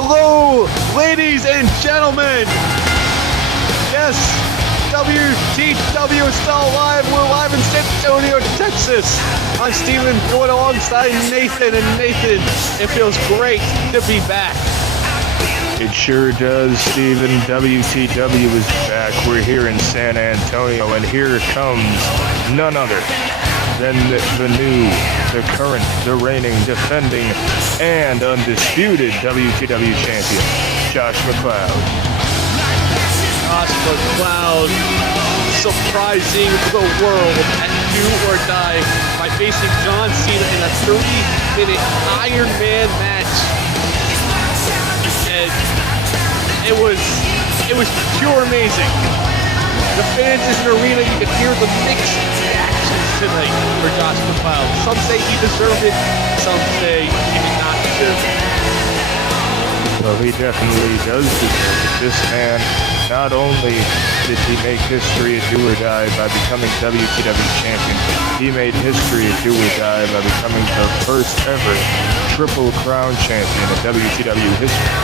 Hello, ladies and gentlemen. Yes, WTW is still alive. We're live in San Antonio, Texas. I'm Steven, going alongside Nathan. And Nathan, it feels great to be back. It sure does, Steven. WTW is back. We're here in San Antonio, and here comes none other than the new, the current, the reigning, defending, and undisputed WTW champion, Josh McLeod. Josh McLeod surprising the world at Do or Die by facing John Cena in a 30-minute Iron Man match. And it was pure amazing. The fans in the arena, you could hear the mixed reactions tonight for Josh McLeod. Some say he deserved it, some say he did not deserve it. Well, he definitely does deserve it. This man, not only did he make history at Do or Die by becoming WTW champion, he made history at Do or Die by becoming the first ever Triple Crown champion in WTW history.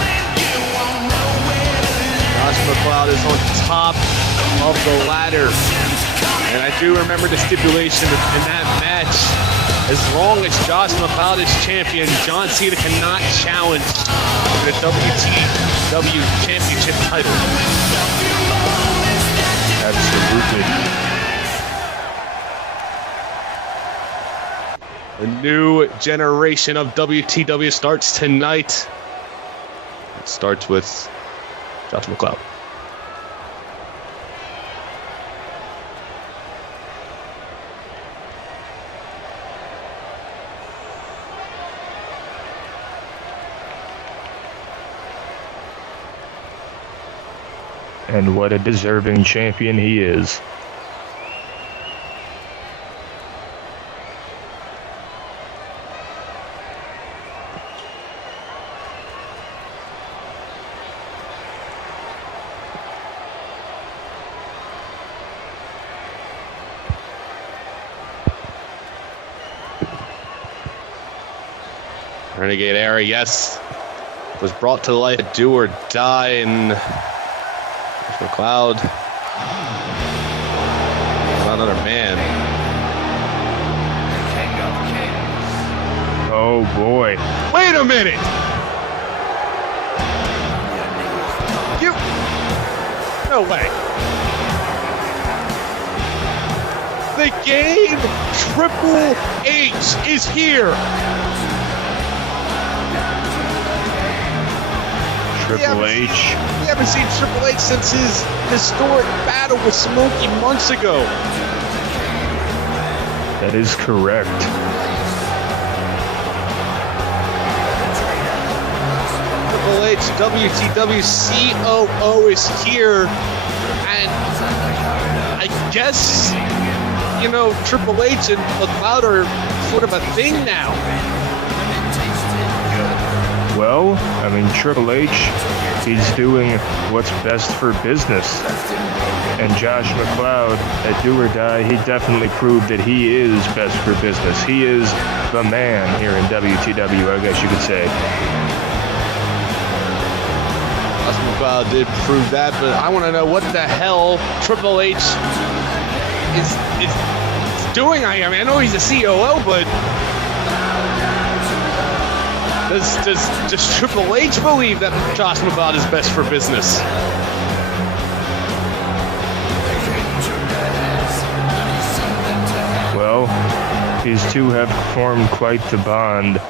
Josh McLeod is on top of the ladder. And I do remember the stipulation in that match. As long as Josh McLeod is champion, John Cena cannot challenge for the WTW championship title. Absolutely. The new generation of WTW starts tonight. It starts with Josh McLeod. And what a deserving champion he is. Renegade era, yes, was brought to life at Do or Die, and McLeod, another man. Oh boy. Wait a minute! No way. The game Triple H is here. Triple H. We haven't seen Triple H since his historic battle with Smokey months ago. That is correct. Triple H, WTW COO is here. And I guess, Triple H and McLeod are sort of a thing now. Well, Triple H, he's doing what's best for business. And Josh McLeod at Do or Die, he definitely proved that he is best for business. He is the man here in WTW, I guess you could say. Josh McLeod did prove that, but I want to know what the hell Triple H is doing. I know he's a COO, but Does Triple H believe that Josh McLeod is best for business? Well, these two have formed quite the bond.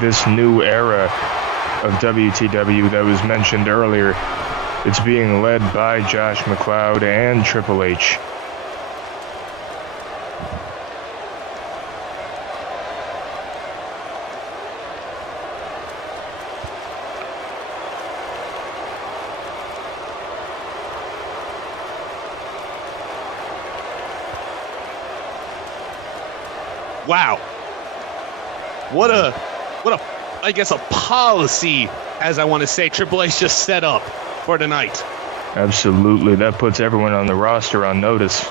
This new era of WTW that was mentioned earlier, it's being led by Josh McLeod and Triple H. Wow. What a policy, as I want to say, Triple H just set up for tonight. Absolutely. That puts everyone on the roster on notice.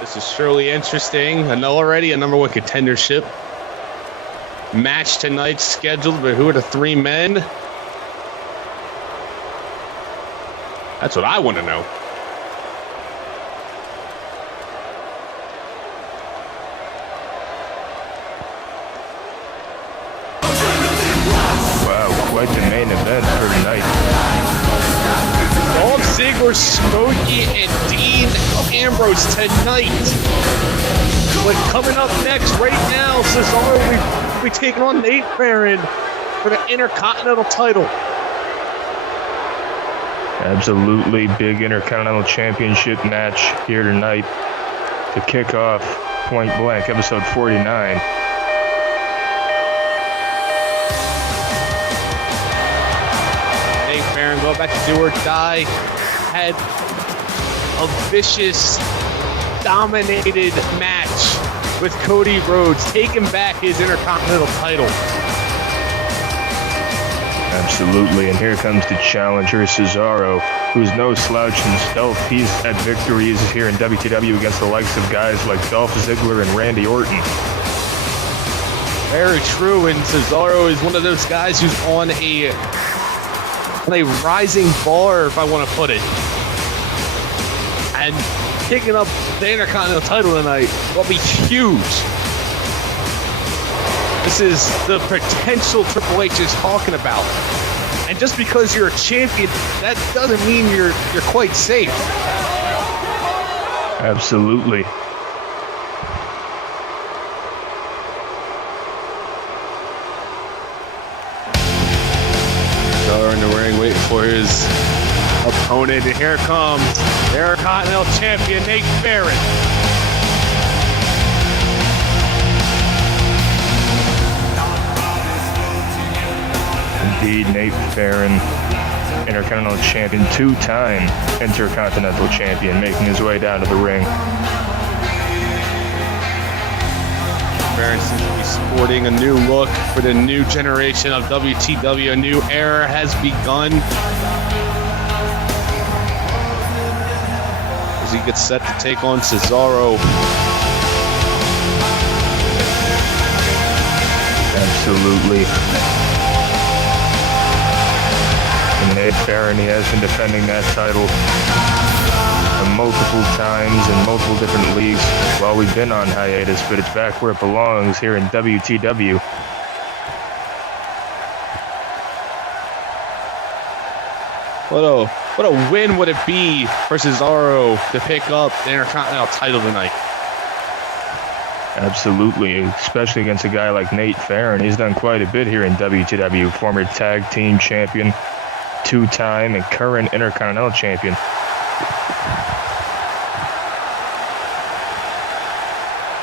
This is surely interesting. Already a number one contendership match tonight scheduled, but who are the three men? That's what I want to know. Wow, quite the main event for tonight. Dolph Ziggler, Smokey, and Dean Ambrose tonight. But coming up next, right now, Cesaro will be taking on Nate Farron for the Intercontinental title. Absolutely big Intercontinental Championship match here tonight to kick off Point Blank, episode 49. Nate Farron going back to do or die. Had a vicious, dominated match with Cody Rhodes, taking back his Intercontinental title. Absolutely, and here comes the challenger, Cesaro, who's no slouch himself. He's had victories here in WTW against the likes of guys like Dolph Ziggler and Randy Orton. Very true, and Cesaro is one of those guys who's on a rising bar, if I want to put it. And picking up the Intercontinental title tonight will be huge. This is the potential Triple H is talking about. And just because you're a champion, that doesn't mean you're quite safe. Absolutely. Cesaro in the ring waiting for his opponent. And here comes Intercontinental champion Nate Farron. Indeed, Nate Farron, Intercontinental champion, two-time Intercontinental champion, making his way down to the ring. Farron seems to be sporting a new look for the new generation of WTW. A new era has begun as he gets set to take on Cesaro. Absolutely. And Nate Farron, he has been defending that title multiple times in multiple different leagues while we've been on hiatus, but it's back where it belongs here in WTW. What a win would it be for Cesaro to pick up the Intercontinental title tonight? Absolutely, especially against a guy like Nate Farron. He's done quite a bit here in WTW, former tag team champion, two-time and current Intercontinental champion.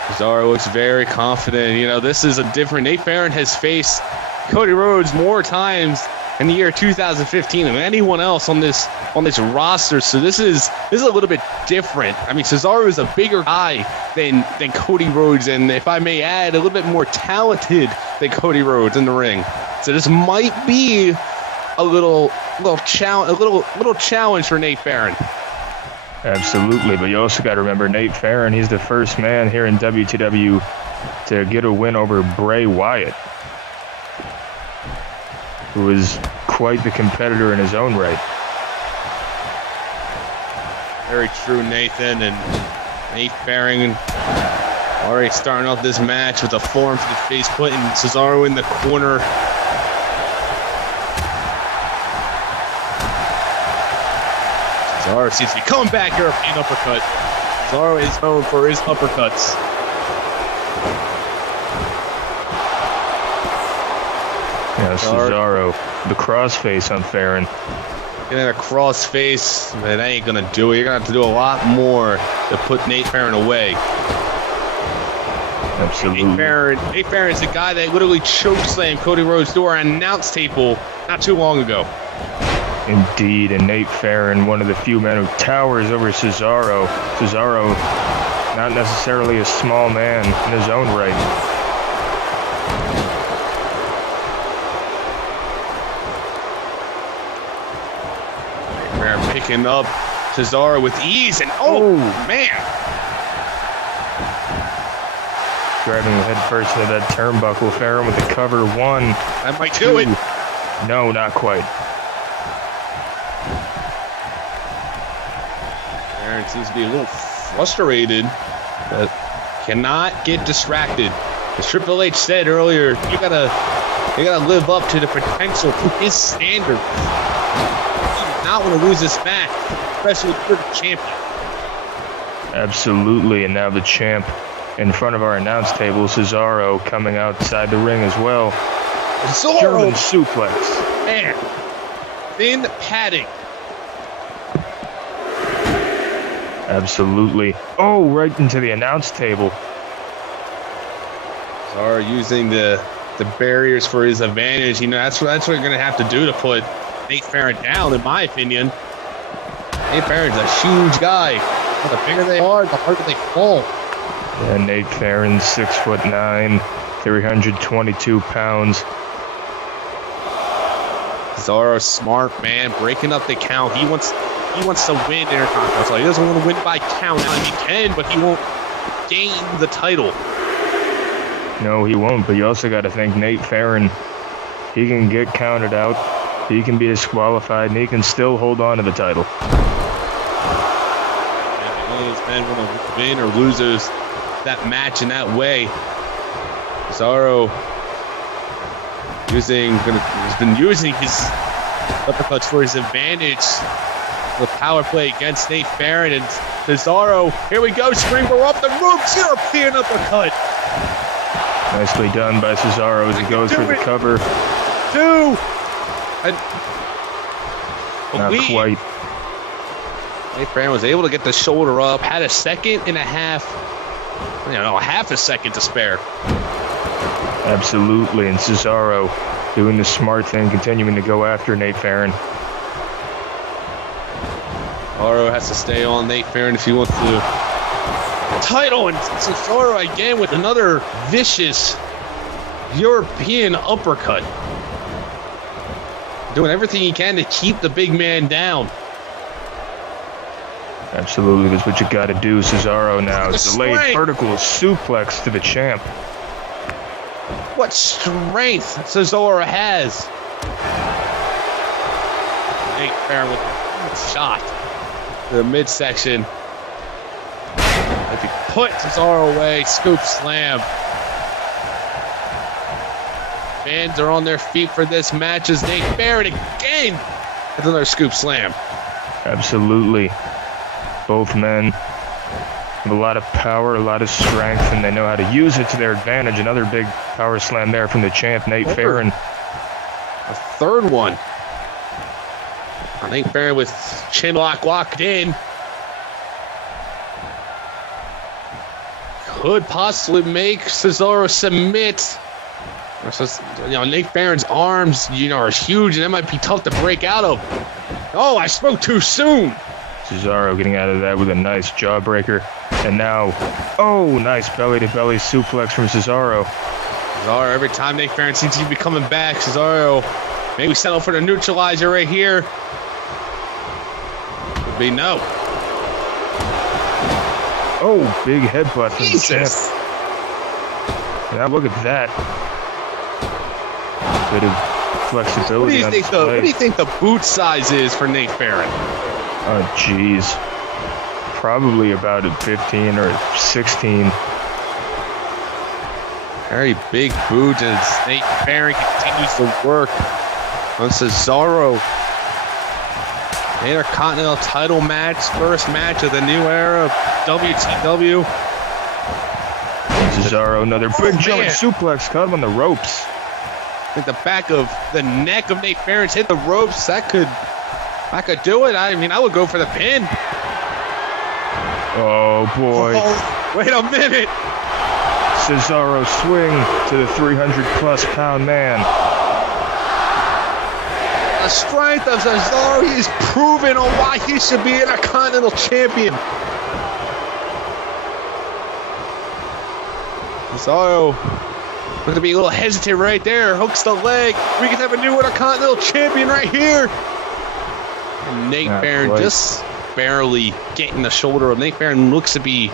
Cesaro looks very confident. You know, this is a different. Nate Farron has faced Cody Rhodes more times in the year 2015 than anyone else on this roster. So this is a little bit different. I mean, Cesaro is a bigger guy than Cody Rhodes, and if I may add, a little bit more talented than Cody Rhodes in the ring. So this might be a little challenge for Nate Farron. Absolutely, but you also got to remember Nate Farron, he's the first man here in WTW to get a win over Bray Wyatt, who is quite the competitor in his own right. Very true, Nathan. And Nate Farron already starting off this match with a forearm to the face, putting Cesaro in the corner. Cesaro seems to be coming back, European uppercut. Cesaro is known for his uppercuts. Yeah, Cesaro, the crossface on Farron. Getting a crossface, that ain't gonna do it. You're gonna have to do a lot more to put Nate Farron away. Absolutely. Nate Farron is the guy that literally chokeslammed Cody Rhodes to our announce table not too long ago. Indeed, and Nate Farron, one of the few men who towers over Cesaro. Cesaro, not necessarily a small man in his own right. Nate Farron picking up Cesaro with ease, and oh man! driving head first into that turnbuckle. Farron with the cover. 1. That might do it. No, not quite. Farron seems to be a little frustrated, but cannot get distracted. As Triple H said earlier, you gotta live up to the potential to his standard. You do not want to lose this match, especially if you're the champion. Absolutely, and now the champ in front of our announce table, Cesaro, coming outside the ring as well. Cesaro! German suplex. Man, thin padding. Absolutely. Oh, right into the announce table. Cesaro using the barriers for his advantage. You know, that's what you're going to have to do to put Nate Farron down, in my opinion. Nate Farron's a huge guy. The bigger they are, the harder they fall. And Nate Farron, 6'9", 322 pounds. Cesaro, smart man, breaking up the count. He wants to win Intercontinental. He doesn't want to win by count. I mean, he can, but he won't gain the title. No, he won't. But you also got to think Nate Farron. He can get counted out. He can be disqualified, and he can still hold on to the title. Those men want to win or lose that match in that way. Cesaro has been using his uppercuts for his advantage. The power play against Nate Farron, and Cesaro, here we go, springboard up the ropes, European uppercut. Nicely done by Cesaro as he goes for the cover. 2. Not quite. Nate Farron was able to get the shoulder up, had a second and a half, half a second to spare. Absolutely, and Cesaro doing the smart thing, continuing to go after Nate Farron. Cesaro has to stay on Nate Farron if he wants the title, and Cesaro again with another vicious European uppercut. Doing everything he can to keep the big man down. Absolutely, that's what you got to do. Cesaro now. Delayed vertical suplex to the champ. What strength Cesaro has. Nate Farron with a shot to the midsection. If he put Cesaro away, scoop slam. Fans are on their feet for this match as Nate Farron again with another scoop slam. Absolutely. Both men have a lot of power, a lot of strength, and they know how to use it to their advantage. Another big power slam there from the champ, Nate Farron. A third one. Nate Farron with chin lock locked in. Could possibly make Cesaro submit. Nate Farron's arms, are huge, and that might be tough to break out of. Oh, I spoke too soon. Cesaro getting out of that with a nice jawbreaker. And now, nice belly-to-belly suplex from Cesaro. Cesaro, every time Nate Farron seems to be coming back, Cesaro maybe settle for the neutralizer right here. Could be no. Oh, big headbutt from the champ. Jesus. Now look at that. Bit of flexibility on display. What do you think the boot size is for Nate Farron? Oh, jeez. Probably about a 15 or 16. Very big boot as Nate Farron continues to work on Cesaro. Intercontinental title match, first match of the new era of WTW. Cesaro, another big German suplex, caught him on the ropes. I think the back of the neck of Nate Farron's hit the ropes. That could do it. I mean, I would go for the pin. Oh, boy. Oh, wait a minute. Cesaro swing to the 300-plus pound man. The strength of Cesaro, he's proven on why he should be Intercontinental champion. Cesaro looking to be a little hesitant right there. Hooks the leg. We can have a new Intercontinental champion right here. And Nate Farron just barely getting the shoulder of Nate Farron. Looks to be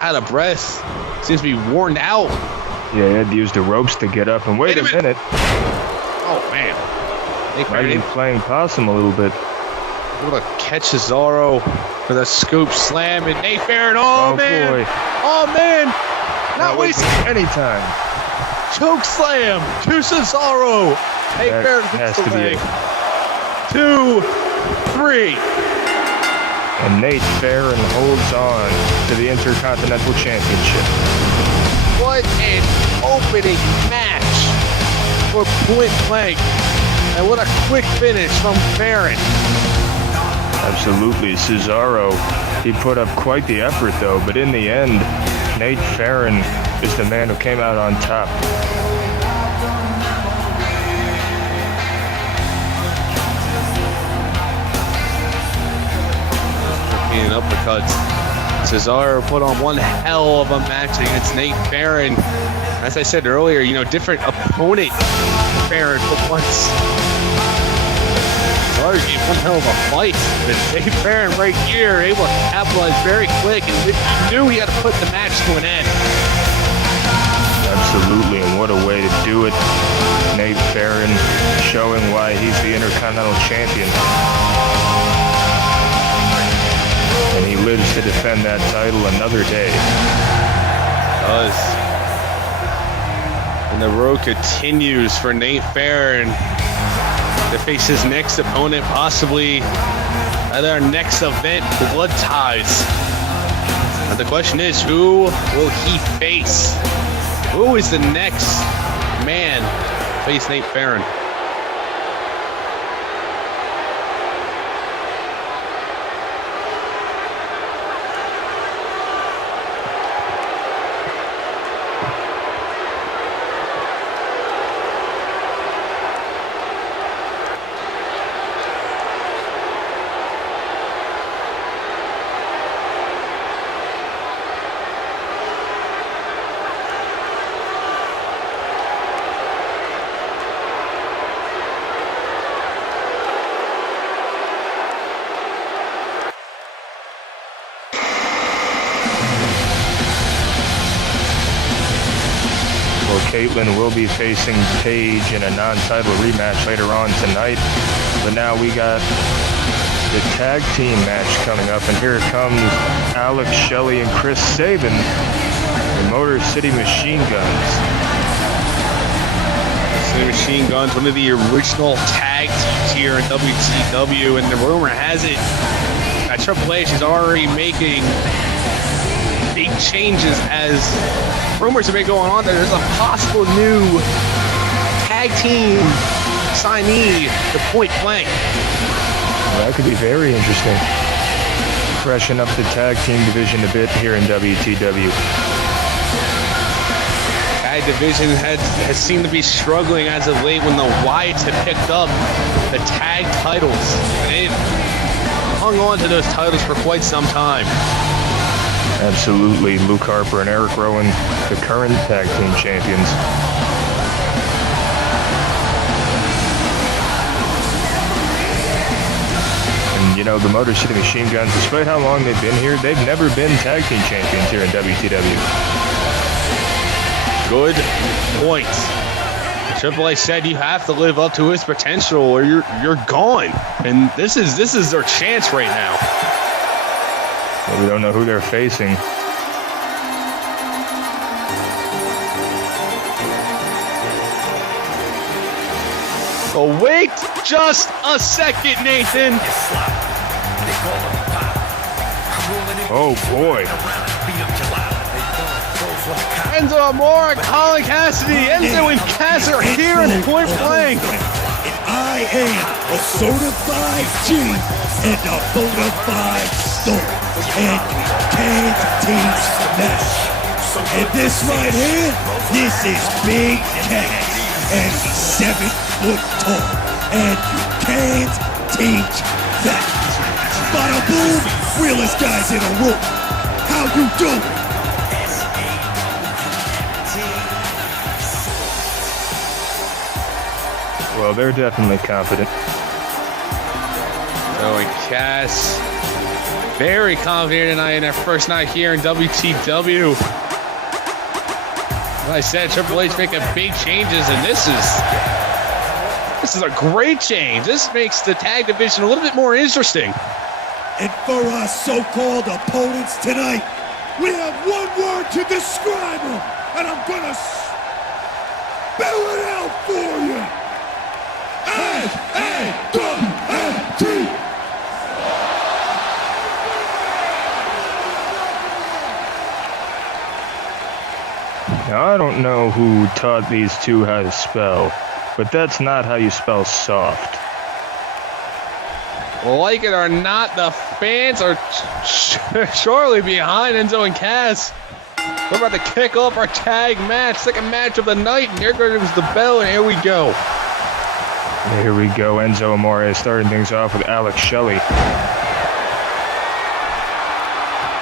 out of breath. seems to be worn out. Yeah, he had to use the ropes to get up. And wait a minute. Oh, man. Might be playing possum a little bit. Able to catch Cesaro with a scoop slam. And Nate Farron, oh man. Boy. Oh, man. Not wasting any time. Choke slam to Cesaro. Nate Farron has hits the to be leg. it. 2, 3. And Nate Farron holds on to the Intercontinental Championship. What an opening match for Point Blank. And what a quick finish from Farron. Absolutely. Cesaro, he put up quite the effort though, but in the end, Nate Farron is the man who came out on top. Being uppercuts. Cesaro put on one hell of a match against Nate Farron. As I said earlier, different opponent Farron for once. Cesaro gave one hell of a fight. But Nate Farron right here able to capitalize very quick and he knew he had to put the match to an end. Absolutely, and what a way to do it. Nate Farron showing why he's the Intercontinental Champion. And he lives to defend that title another day. Does. And the road continues for Nate Farron to face his next opponent, possibly at our next event, Blood Ties. And the question is, who will he face? Who is the next man to face Nate Farron? Kaitlyn will be facing Paige in a non-title rematch later on tonight. But now we got the tag team match coming up, and here comes Alex Shelley and Chris Sabin, the Motor City Machine Guns. City Machine Guns, one of the original tag teams here in WTW, and the rumor has it that Triple H is already making big changes as rumors have been going on that there's a possible new tag team signee to Point Blank. That could be very interesting. Freshen up the tag team division a bit here in WTW. Tag division has seemed to be struggling as of late when the Wyatts had picked up the tag titles. They've hung on to those titles for quite some time. Absolutely. Luke Harper and Eric Rowan, the current tag team champions. And the Motor City Machine Guns, despite how long they've been here, they've never been tag team champions here in WTW. Good point. Triple H said you have to live up to his potential or you're gone. And this is their chance right now. We don't know who they're facing. Oh, wait just a second, Nathan. Oh, boy. Enzo Amore, Colin Cassidy, Enzo and Cass are here in Point Blank. I am a certified G and a bona fide star. And you can't teach that. And this right here, this is Big Cass. And he's 7 foot tall. And you can't teach that. Bada boom, realest guys in the room. How you doing? Well, they're definitely confident. And Cass, very confident tonight in their first night here in WTW. Like I said, Triple H making big changes, and this is a great change. This makes the tag division a little bit more interesting. And for our so-called opponents tonight, we have one word to describe them, and I'm gonna spell it out for you. A-A-W-T. Now, I don't know who taught these two how to spell, but that's not how you spell soft. Like it or not, the fans are surely behind Enzo and Cass. We're about to kick off our tag match, second match of the night, and here goes the bell, and here we go. Here we go. Enzo Amore starting things off with Alex Shelley.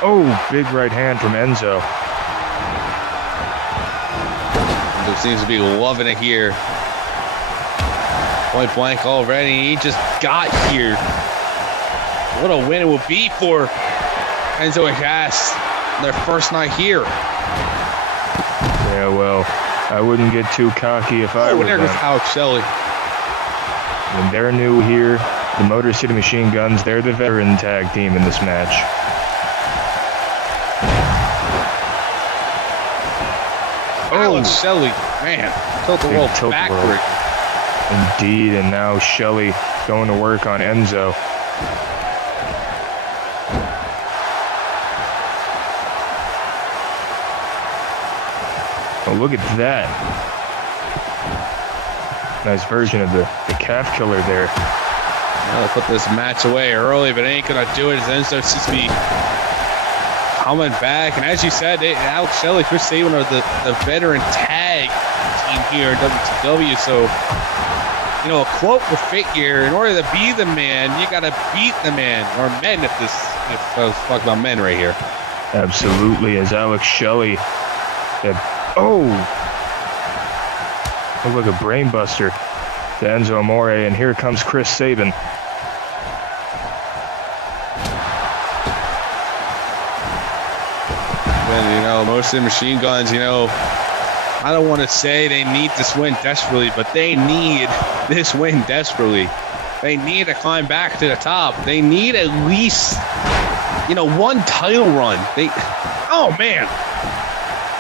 Oh, big right hand from Enzo. Enzo seems to be loving it here. Point blank already. He just got here. What a win it will be for Enzo and Cass. Their first night here. Yeah, well, I wouldn't get too cocky if I were there goes them. Alex Shelley. And they're new here. The Motor City Machine Guns, they're the veteran tag team in this match. Alex Shelley, man, tilt the world Tilt the backward. world. Indeed, and now Shelley going to work on Enzo. Oh, look at that. Nice version of the calf killer there. Now they put this match away early, but it ain't gonna do it. Enzo seems to be coming back, and as you said, Alex Shelley, Chris Sabin are the veteran tag team here in WTW. So, you know, a quote will fit here: in order to be the man, you gotta beat the man, or men. If I was talking about men right here. Absolutely, as Alex Shelley. Oh, look like a brain buster to Enzo Amore, and here comes Chris Sabin. When, you know, most of the Machine Guns, you know, I don't want to say they need this win desperately, but they need this win desperately. They need to climb back to the top. They need at least, you know, one title run. Oh man.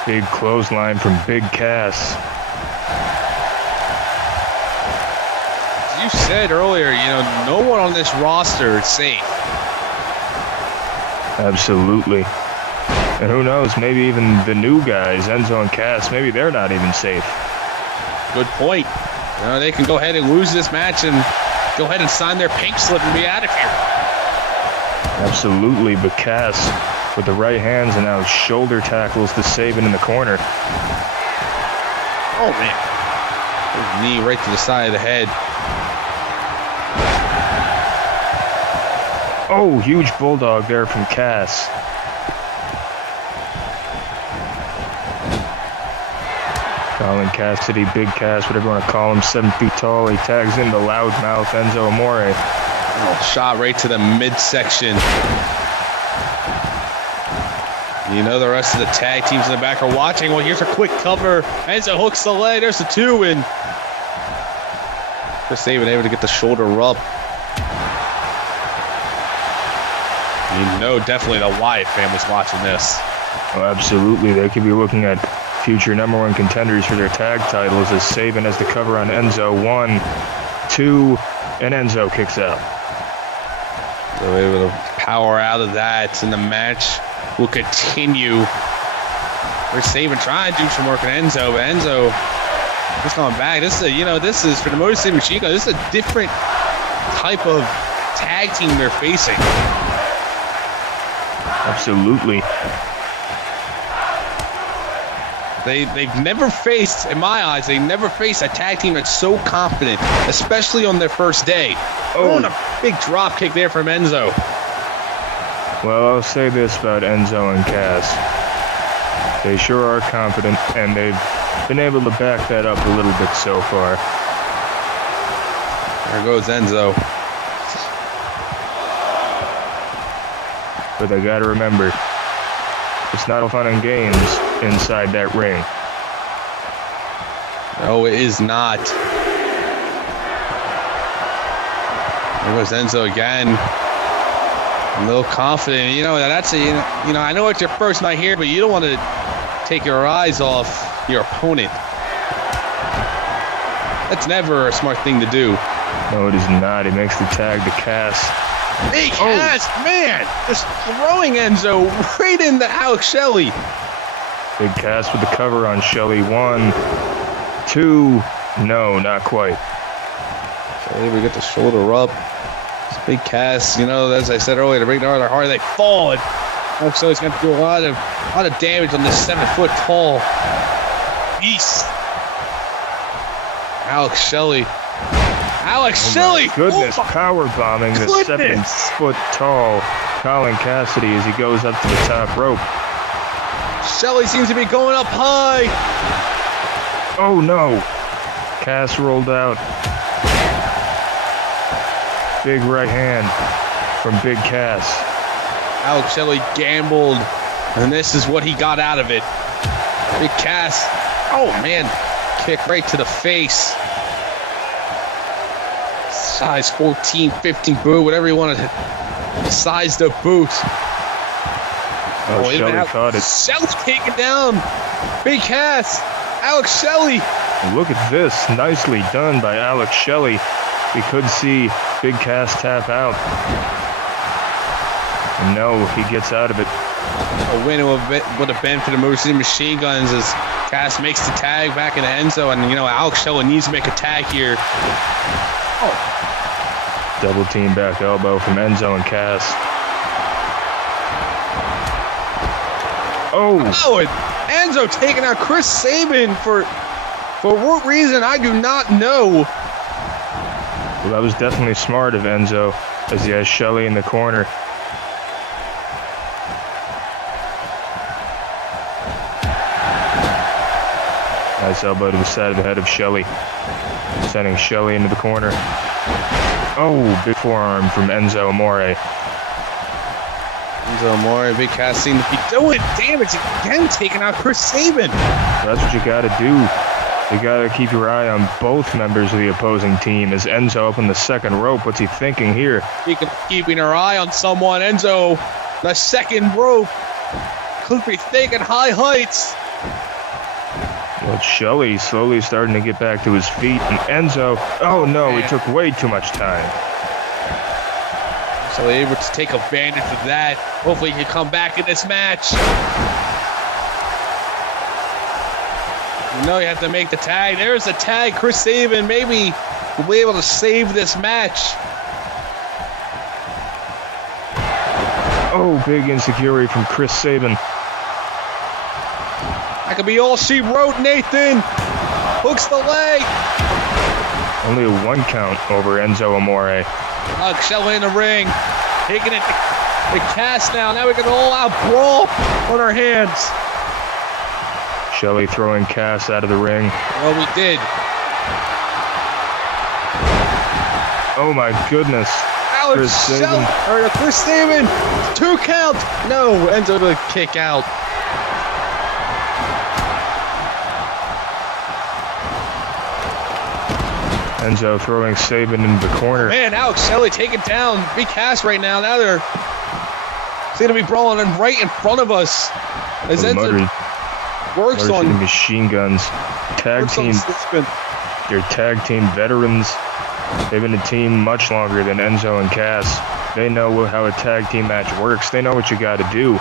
Big clothesline from Big Cass. As you said earlier, you know, no one on this roster is safe. Absolutely. And who knows, maybe even the new guys, Enzo and Cass, maybe they're not even safe. Good point. You know, they can go ahead and lose this match and go ahead and sign their pink slip and be out of here. Absolutely, but Cass with the right hands and now shoulder tackles to Sabin in the corner. Oh man. Knee right to the side of the head. Oh, huge bulldog there from Cass. Colin Cassidy, Big Cass, whatever you want to call him, 7 feet tall. He tags into loudmouth Enzo Amore. Oh, shot right to the midsection. You know the rest of the tag teams in the back are watching. Well, here's a quick cover. Enzo hooks the leg. There's the 2, and Chris Sabin able to get the shoulder rub. You know, definitely the Wyatt family's watching this. Oh, absolutely. They could be looking at future #1 contenders for their tag titles as Sabin has the cover on Enzo. 1, 2, and Enzo kicks out. So able to power out of that, and the match will continue. We're Sabin trying to do some work on Enzo, but Enzo just going back. This is for the Motor City Machine Guns. This is a different type of tag team they're facing. Absolutely. They've never faced, in my eyes, they never faced a tag team that's so confident, especially on their first day. Oh, and a big drop kick there from Enzo. Well, I'll say this about Enzo and Cass. They sure are confident, and they've been able to back that up a little bit so far. There goes Enzo. But they gotta remember, it's not all fun and games inside that ring. Oh, it is not. There goes Enzo again. A little confident. You know, that's a, you know, I know it's your first night here, but you don't want to take your eyes off your opponent. That's never a smart thing to do. No, it is not. He makes the tag to Cass. Hey, Cass, man, just throwing Enzo right into Alex Shelley. Big Cass with the cover on Shelley. 1, 2, no, not quite. So we get the shoulder up. It's Big Cass, you know, as I said earlier, to break their heart, they fall. And Alex Shelley's going to do a lot of damage on this 7-foot-tall beast. Alex Shelley. Shelley! Goodness, power bombing the 7-foot-tall Colin Cassidy as he goes up to the top rope. Shelley seems to be going up high. Oh no! Cass rolled out. Big right hand from Big Cass. Alex Shelley gambled, and this is what he got out of it. Big Cass. Oh man, kick right to the face. Size 14, 15 boot, whatever you want to size the boot. Oh, Shelley caught it. Shelley's taken down. Big Cass. Alex Shelley. Look at this. Nicely done by Alex Shelley. We could see Big Cass tap out. No, he gets out of it. A win would have been for the Motor City Machine Guns as Cass makes the tag back in the Enzo, and you know Alex Shelley needs to make a tag here. Oh. Double team back elbow from Enzo and Cass. Oh, and Enzo taking out Chris Sabin for what reason I do not know. Well, that was definitely smart of Enzo as he has Shelley in the corner. Nice elbow to the side of the head of Shelley, sending Shelley into the corner. Oh, big forearm from Enzo Amore. Enzo Amore, Big Cass seem to be doing damage again, taking out Chris Sabin. That's what you got to do. You got to keep your eye on both members of the opposing team. As Enzo up on the second rope, what's he thinking here? Keeping our eye on someone. Enzo, the second rope, could be thinking high heights. Well, Shelley slowly starting to get back to his feet, and Enzo, oh no, he took way too much time. So able to take advantage of that. Hopefully he can come back in this match. You know you have to make the tag. There's the tag. Chris Sabin maybe will be able to save this match. Oh, big insecurity from Chris Sabin. That could be all she wrote, Nathan. Hooks the leg. Only a 1 count over Enzo Amore. Shelley in the ring. Taking it to Cass now. Now we got an all-out brawl on our hands. Shelley throwing Cass out of the ring. Well, we did. Oh my goodness. Chris Sabin. 2 count. No, Enzo to kick out. Enzo throwing Sabin into the corner. Man, Alex Shelley taking down Big Cass right now. Now they're going to be brawling right in front of us. As Enzo works on the machine guns. Tag team. They're tag team veterans. They've been a team much longer than Enzo and Cass. They know how a tag team match works. They know what you got to do. Look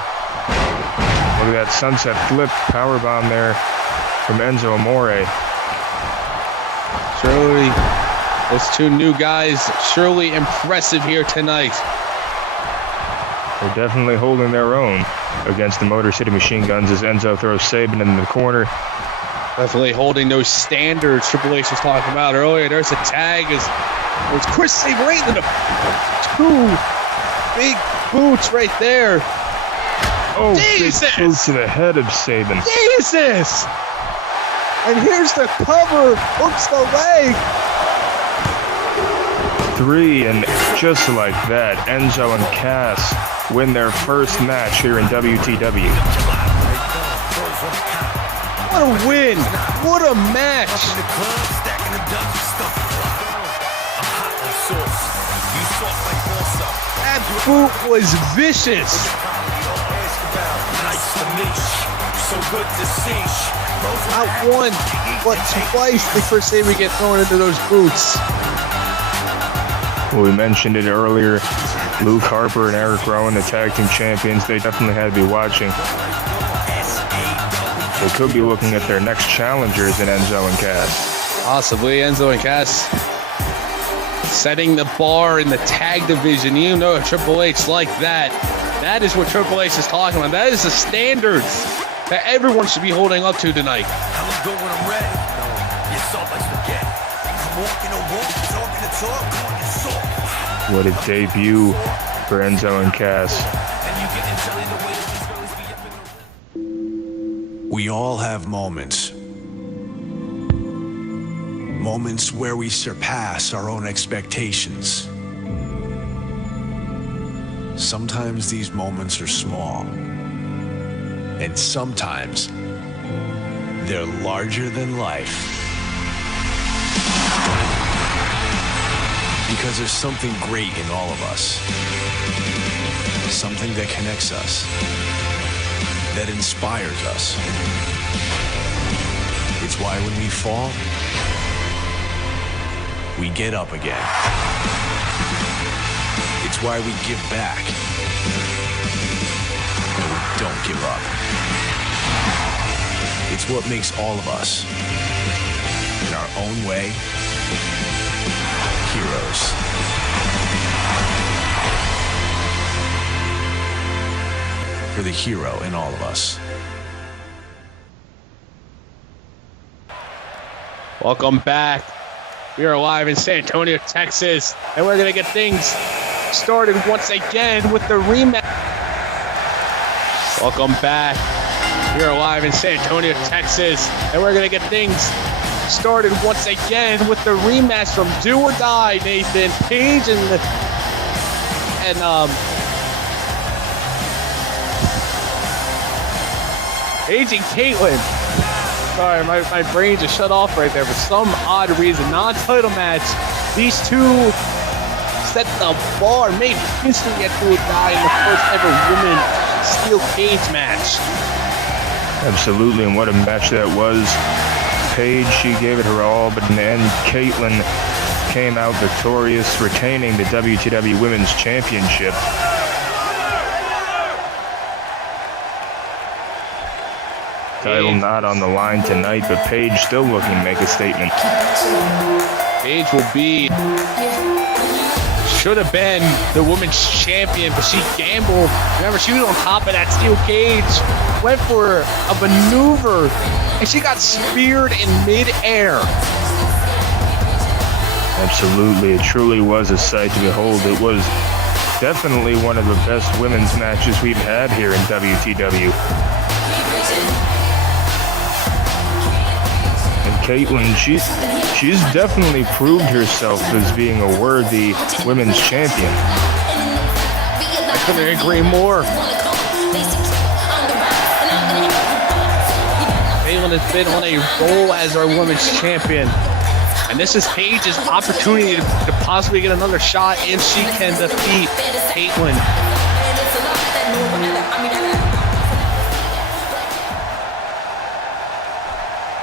at that sunset flip powerbomb there from Enzo Amore. Surely, those 2 new guys, surely impressive here tonight. They're definitely holding their own against the Motor City Machine Guns as Enzo throws Sabin in the corner. Definitely holding those standards Triple H was talking about earlier. There's a tag. There's Chris Sabin right into the 2 big boots right there. Oh, Jesus! Big boot to the head of Sabin. Jesus! And here's the cover, hooks the leg. 3, and just like that, Enzo and Cass win their first match here in WTW. What a win. What a match. That boot was vicious. Not one, but twice the first time we get thrown into those boots. Well, we mentioned it earlier. Luke Harper and Eric Rowan, the tag team champions, they definitely had to be watching. They could be looking at their next challengers in Enzo and Cass. Possibly Enzo and Cass setting the bar in the tag division. You know, Triple H like that. That is what Triple H is talking about. That is the standards that everyone should be holding up to tonight. I'm good when I'm ready. You're so much to get. I'm walking the walk, talking the talk, talking talk. What a debut for Enzo and Cass. We all have moments. Moments where we surpass our own expectations. Sometimes these moments are small. And sometimes they're larger than life. Because there's something great in all of us. Something that connects us. That inspires us. It's why when we fall, we get up again. It's why we give back. And we don't give up. It's what makes all of us, in our own way, heroes. For the hero in all of us. Welcome back. We are live in San Antonio, Texas, and we're going to get things started once again with the rematch. Welcome back. We are live in San Antonio, Texas, and we're going to get things started once again with the rematch from Do or Die, Nathan. Paige and Paige and Kaitlyn. Sorry, my brain just shut off right there for some odd reason. Non-title match. These two set the bar, made history at Do or Die in the first ever women steel cage match. Absolutely, and what a match that was. Paige, she gave it her all, but in the end, Kaitlyn came out victorious, retaining the WTW Women's Championship. Title not on the line tonight, but Paige still looking to make a statement. Paige will be, should have been the women's champion, but she gambled. Remember, she was on top of that steel cage, went for a maneuver, and she got speared in midair. Absolutely, it truly was a sight to behold. It was definitely one of the best women's matches we've had here in WTW. And Kaitlyn, she's definitely proved herself as being a worthy women's champion. I couldn't agree more. Kaitlyn has been on a roll as our women's champion. And this is Paige's opportunity to possibly get another shot if she can defeat Kaitlyn.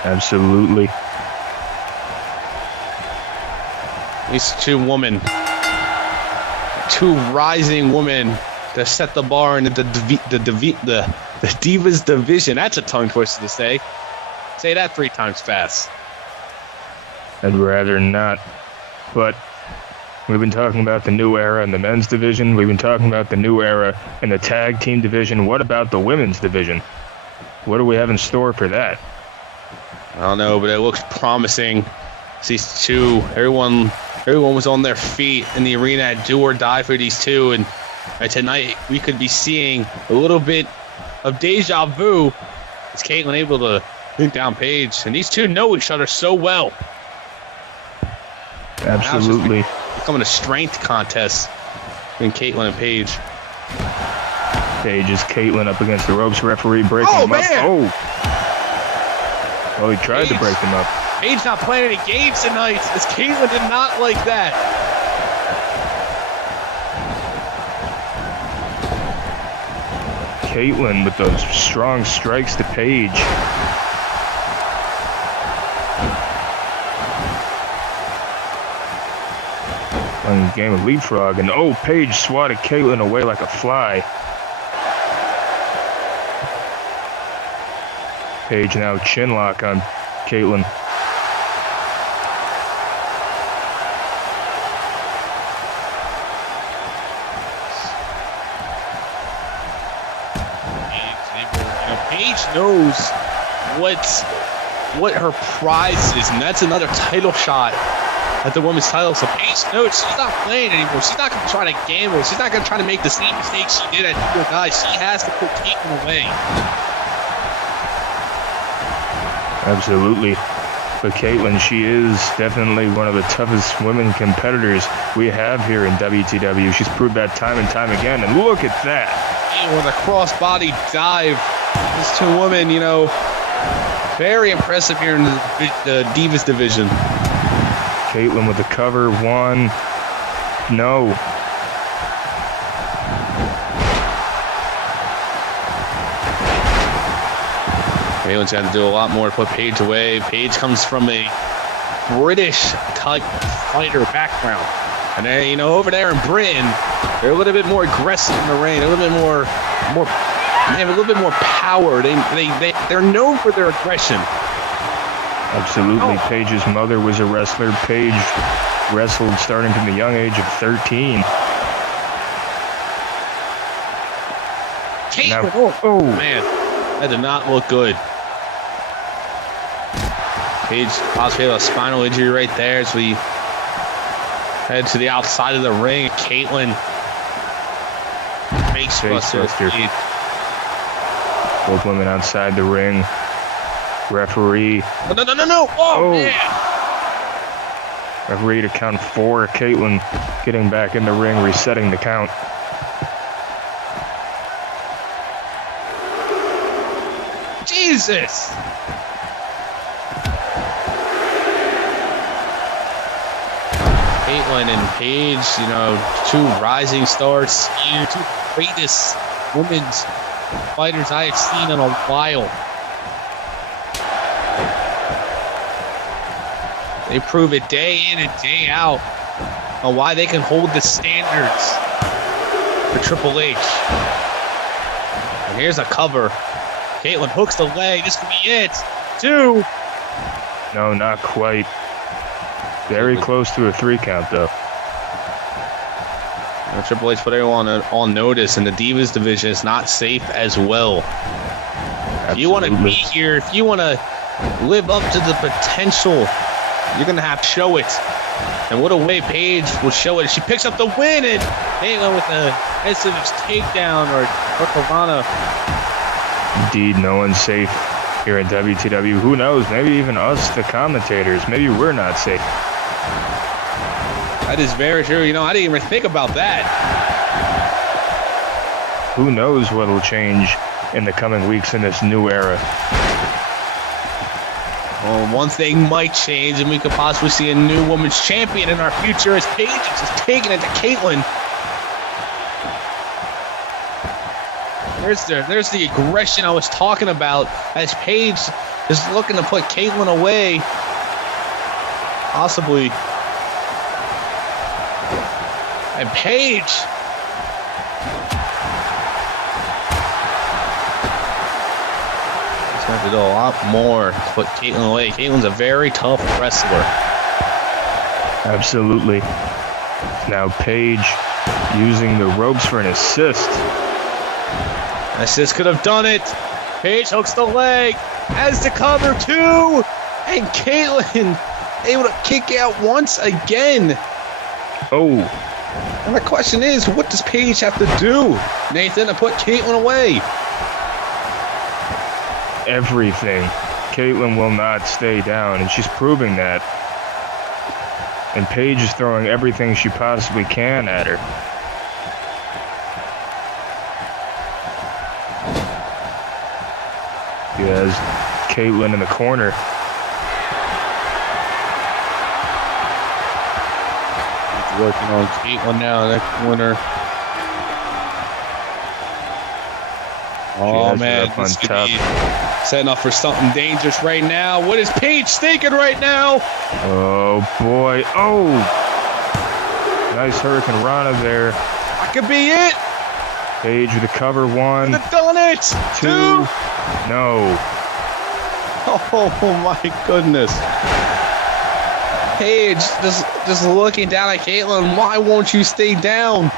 Absolutely. These two rising women to set the bar in the Divas division. That's a tongue twister to say. Say that 3 times fast. I'd rather not. But we've been talking about the new era in the men's division. We've been talking about the new era in the tag team division. What about the women's division? What do we have in store for that? I don't know, but it looks promising. These two, everyone was on their feet in the arena at Do or Die for these two, and tonight we could be seeing a little bit of deja vu. Is Kaitlyn able to beat down Paige? And these two know each other so well. Absolutely. Now it's becoming a strength contest between Kaitlyn and Paige. Paige is Kaitlyn up against the ropes. Referee breaking them up. Man. Oh. Oh, he tried to break them up. Paige not playing any games tonight, as Kaitlyn did not like that. Kaitlyn with those strong strikes to Paige. Playing a game of leapfrog, and oh, Paige swatted Kaitlyn away like a fly. Paige now chinlock on Kaitlyn. Paige knows what her prize is, and that's another title shot at the women's title. So Paige knows she's not playing anymore. She's not going to try to gamble. She's not going to try to make the same mistake she did at New Guys. She has to put Kaitlyn away. Absolutely. But Kaitlyn, she is definitely one of the toughest women competitors we have here in WTW. She's proved that time and time again. And look at that. With a cross-body dive. These two women, you know, very impressive here in the Divas division. Kaitlyn with the cover. One. No. Kaitlyn's got to do a lot more to put Paige away. Paige comes from a British-type fighter background. And then, you know, over there in Britain, they're a little bit more aggressive in the ring. A little bit more, they have a little bit more power. They're known for their aggression. Absolutely. Paige's mother was a wrestler. Paige wrestled starting from the young age of 13. Kaitlyn, Now, oh man, that did not look good. Paige possibly have a spinal injury right there as we head to the outside of the ring. Kaitlyn face buster. Both women outside the ring. Referee. No. Oh, man. Referee to count 4. Kaitlyn getting back in the ring, resetting the count. Jesus. Kaitlyn and Paige, you know, two rising stars here, two greatest women's fighters I have seen in a while. They prove it day in and day out on why they can hold the standards for Triple H. And here's a cover. Kaitlyn hooks the leg. This could be it. 2. No, not quite. Very close to a 3 count, though. Triple H put everyone on notice, and the Divas division is not safe as well. Absolutely. If you want to be here, if you want to live up to the potential, you're going to have to show it. And what a way Paige will show it. She picks up the win, and Kaitlyn with a head scissors takedown or Corona. Indeed, no one's safe here in WTW. Who knows? Maybe even us, the commentators. Maybe we're not safe. That is very true. You know, I didn't even think about that. Who knows what will change in the coming weeks in this new era. Well, one thing might change, and we could possibly see a new women's champion in our future as Paige is just taking it to Kaitlyn. There's the aggression I was talking about as Paige is looking to put Kaitlyn away. Possibly. And Paige. He's going to have to do a lot more to put Kaitlyn away. Kaitlyn's a very tough wrestler. Absolutely. Now Paige using the ropes for an assist. Assist could have done it. Paige hooks the leg. Has the cover too. And Kaitlyn able to kick out once again. Oh. And the question is, what does Paige have to do, Nathan, to put Kaitlyn away? Everything. Kaitlyn will not stay down, and she's proving that. And Paige is throwing everything she possibly can at her. She has Kaitlyn in the corner. Working on Kaitlyn now in that corner. Oh man, this could be setting up for something dangerous right now. What is Paige thinking right now? Oh boy. Oh. Nice Hurricane Rana there. That could be it. Paige with a cover. 1, Could have done it. 2. No. Oh my goodness. Paige just looking down at Kaitlyn. Why won't you stay down?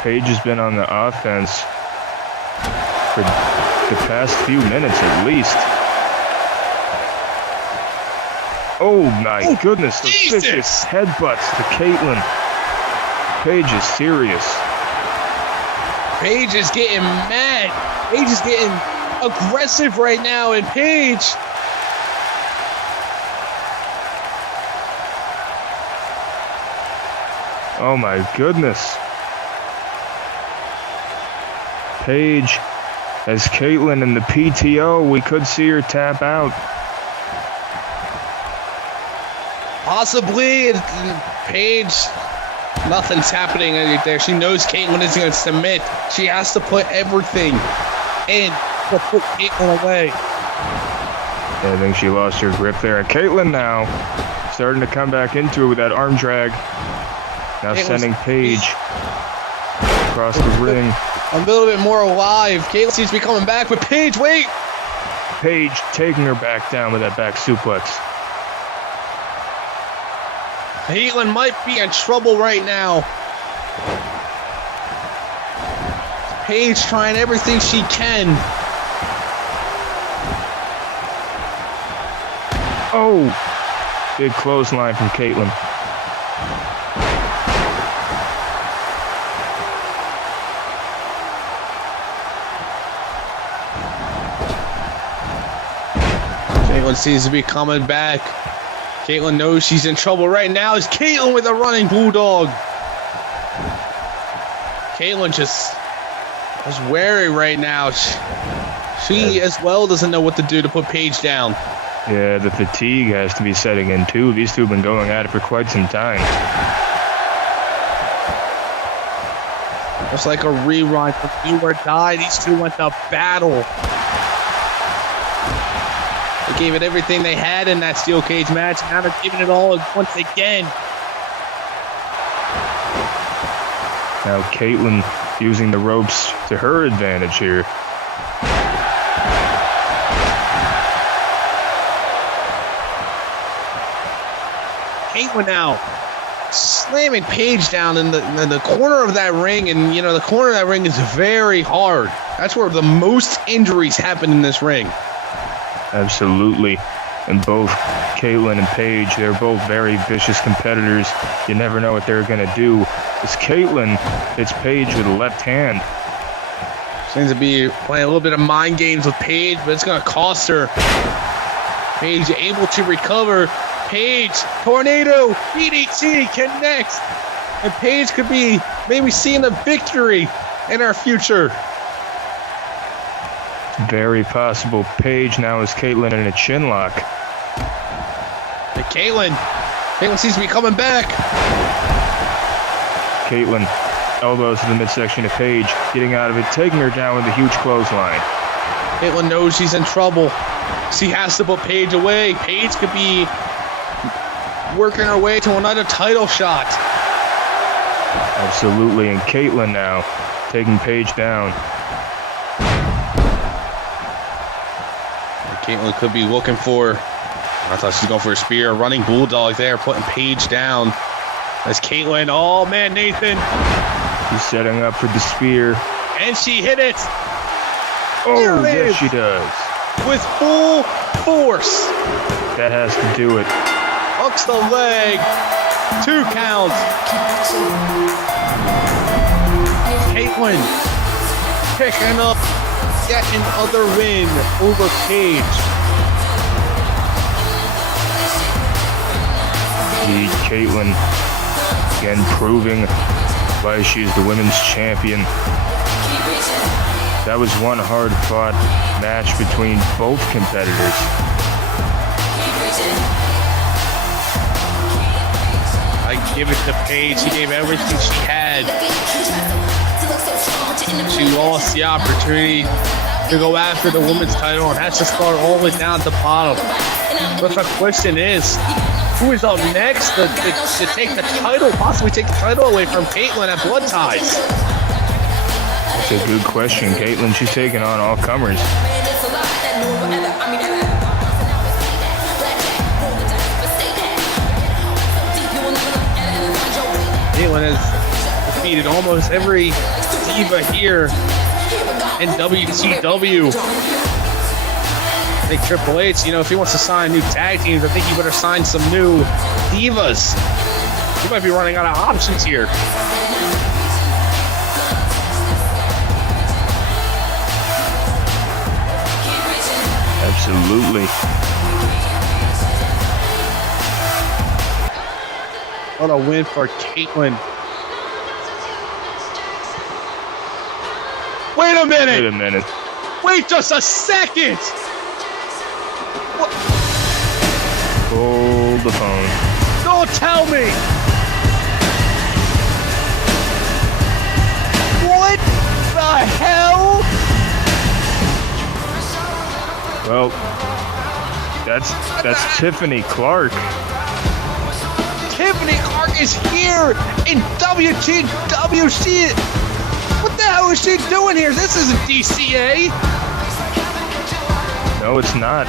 Paige has been on the offense for the past few minutes at least. Oh my goodness, those Jesus. vicious headbutts to Kaitlyn. Paige is serious. Paige is getting mad. Paige is getting aggressive right now, and Paige. Oh my goodness. Paige has Kaitlyn in the PTO. We could see her tap out. Possibly, Paige, nothing's happening there. She knows Kaitlyn isn't going to submit. She has to put everything in to put Kaitlyn away. I think she lost her grip there. And Kaitlyn now starting to come back into it with that arm drag. Now sending Paige across the ring. A little bit more alive. Kaitlyn seems to be coming back, but Paige, wait! Paige taking her back down with that back suplex. Kaitlyn might be in trouble right now. Paige trying everything she can. Oh! Big clothesline from Kaitlyn. Kaitlyn seems to be coming back. Kaitlyn knows she's in trouble right now. It's Kaitlyn with a running bulldog. Kaitlyn just is wary right now. She as well doesn't know what to do to put Paige down. Yeah, the fatigue has to be setting in too. These two have been going at it for quite some time. Just like a rerun from Do or Die, these two went to battle. They gave it everything they had in that steel cage match. Now they're giving it all once again. Now Kaitlyn using the ropes to her advantage here. Kaitlyn now slamming Paige down in the corner of that ring, and you know the corner of that ring is very hard. That's where the most injuries happen in this ring. Absolutely. And both Kaitlyn and Paige, they're both very vicious competitors. You never know what they're going to do. It's Kaitlyn, it's Paige with a left hand. Seems to be playing a little bit of mind games with Paige, but it's going to cost her. Paige able to recover. Paige, tornado, DDT connects. And Paige could be maybe seeing a victory in our future. Very possible. Paige now is Kaitlyn in a chin lock. And Kaitlyn seems to be coming back. Kaitlyn, elbows to the midsection of Paige, getting out of it, taking her down with a huge clothesline. Kaitlyn knows she's in trouble. She has to put Paige away. Paige could be working her way to another title shot. Absolutely, and Kaitlyn now taking Paige down. Kaitlyn could be looking for, I thought she was going for a spear, a running bulldog there, putting Paige down. That's Kaitlyn. Oh man, Nathan. She's setting up for the spear. And she hit it. Oh, yes she does. With full force. That has to do it. Hooks the leg. 2 counts. Kaitlyn picking up yet another win over Paige. Kaitlyn again proving why she's the women's champion. That was one hard-fought match between both competitors. give it to Paige. He gave everything she had. She lost the opportunity to go after the women's title and has to start all the way down at the bottom. But the question is, who is up next to take the title, possibly take the title away from Kaitlyn at Blood Ties? That's a good question. Kaitlyn, she's taking on all comers. Kaitlyn has defeated almost every diva here in WTW. I think Triple H, if he wants to sign new tag teams, I think he better sign some new divas. He might be running out of options here. Absolutely. What a win for Kaitlyn. Wait a minute. Wait just a second. What? Hold the phone. Don't tell me. What the hell? Well, that's Tiffany Clark. Tiffany Clark is here in WTW. What the hell is she doing here? This isn't DCA. No, it's not.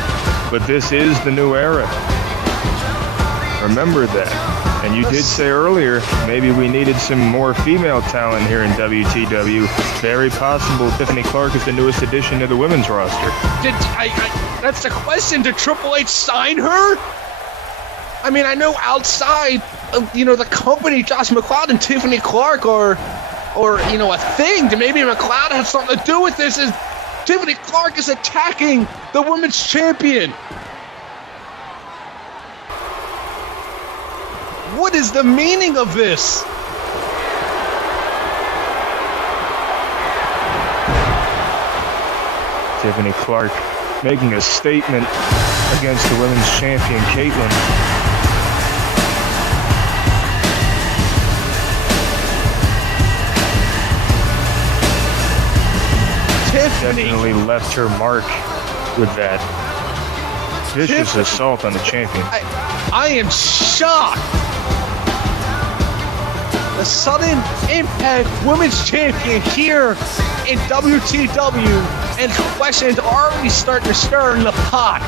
But this is the new era. Remember that. And you did say earlier, maybe we needed some more female talent here in WTW. Very possible Tiffany Clark is the newest addition to the women's roster. That's the question. Did Triple H sign her? I mean, I know outside of, the company, Josh McLeod and Tiffany Clark are a thing. Maybe McLeod has something to do with this. Is Tiffany Clark is attacking the women's champion. What is the meaning of this? Tiffany Clark making a statement against the women's champion, Kaitlyn. Definitely left her mark with that vicious assault on the champion. I am shocked. The sudden impact women's champion here in WTW, and questions are already starting to stir in the pot.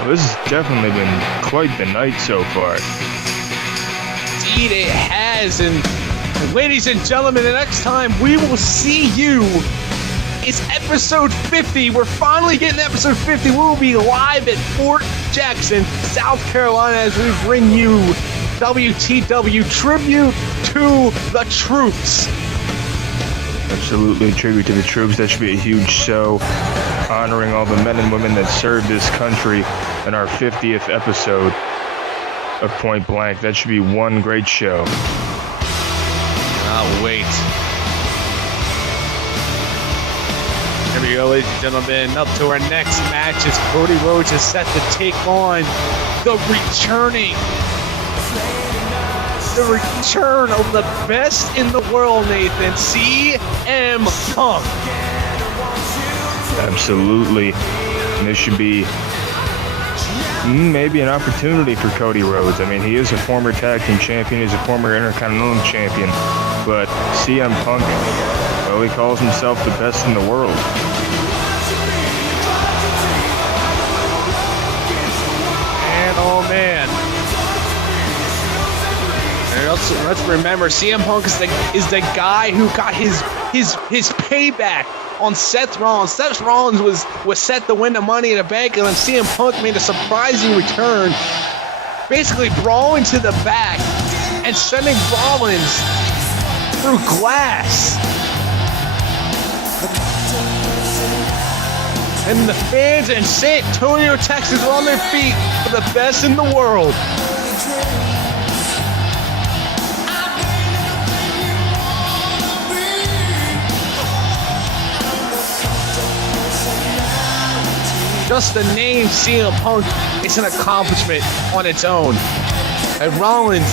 Well, this has definitely been quite the night so far. Indeed it has, and ladies and gentlemen, the next time we will see you is episode 50. We're finally getting episode 50. We will be live at Fort Jackson, South Carolina, as we bring you WTW Tribute to the Troops. Absolutely, tribute to the troops. That should be a huge show, honoring all the men and women that served this country in our 50th episode of Point Blank. That should be one great show. I'll wait. Here we go, ladies and gentlemen. Up to our next match as Cody Rhodes is set to take on the return of the best in the world, Nathan, CM Punk. Absolutely. And this should be maybe an opportunity for Cody Rhodes. I mean, he is a former tag team champion. He's a former Intercontinental champion. But CM Punk, well, he calls himself the best in the world. And oh man. Let's remember, CM Punk is the guy who got his payback on Seth Rollins. Seth Rollins was set to win the Money in the Bank, and then CM Punk made a surprising return, basically brawling to the back and sending Rollins through glass. And the fans in San Antonio, Texas are on their feet for the best in the world. Just the name CM Punk is an accomplishment on its own. And Rollins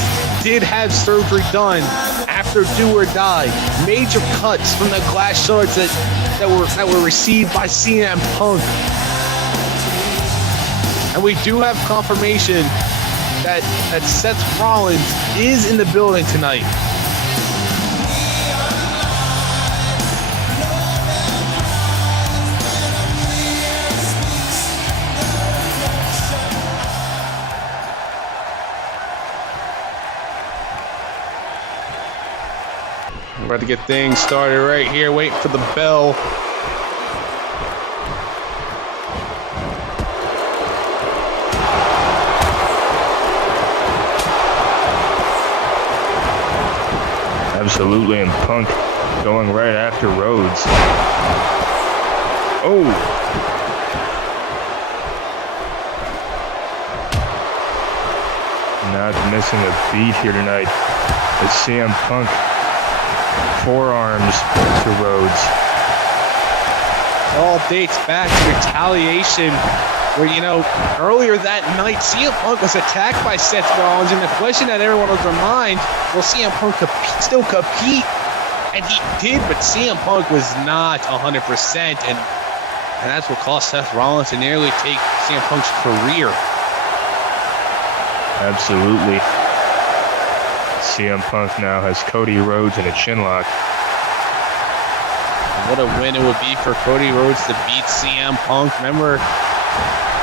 did have surgery done after Do or Die. Major cuts from the glass shards that were received by CM Punk. And we do have confirmation that Seth Rollins is in the building tonight. We're about to get things started right here. Waiting for the bell. Absolutely, and Punk going right after Rhodes. Oh! Not missing a beat here tonight. As CM Punk forearms to Rhodes. It all dates back to retaliation where, earlier that night, CM Punk was attacked by Seth Rollins, and the question that everyone was their mind, will CM Punk still compete? And he did, but CM Punk was not 100%, and that's what cost Seth Rollins to nearly take CM Punk's career. Absolutely. CM Punk now has Cody Rhodes in a chinlock. What a win it would be for Cody Rhodes to beat CM Punk. Remember,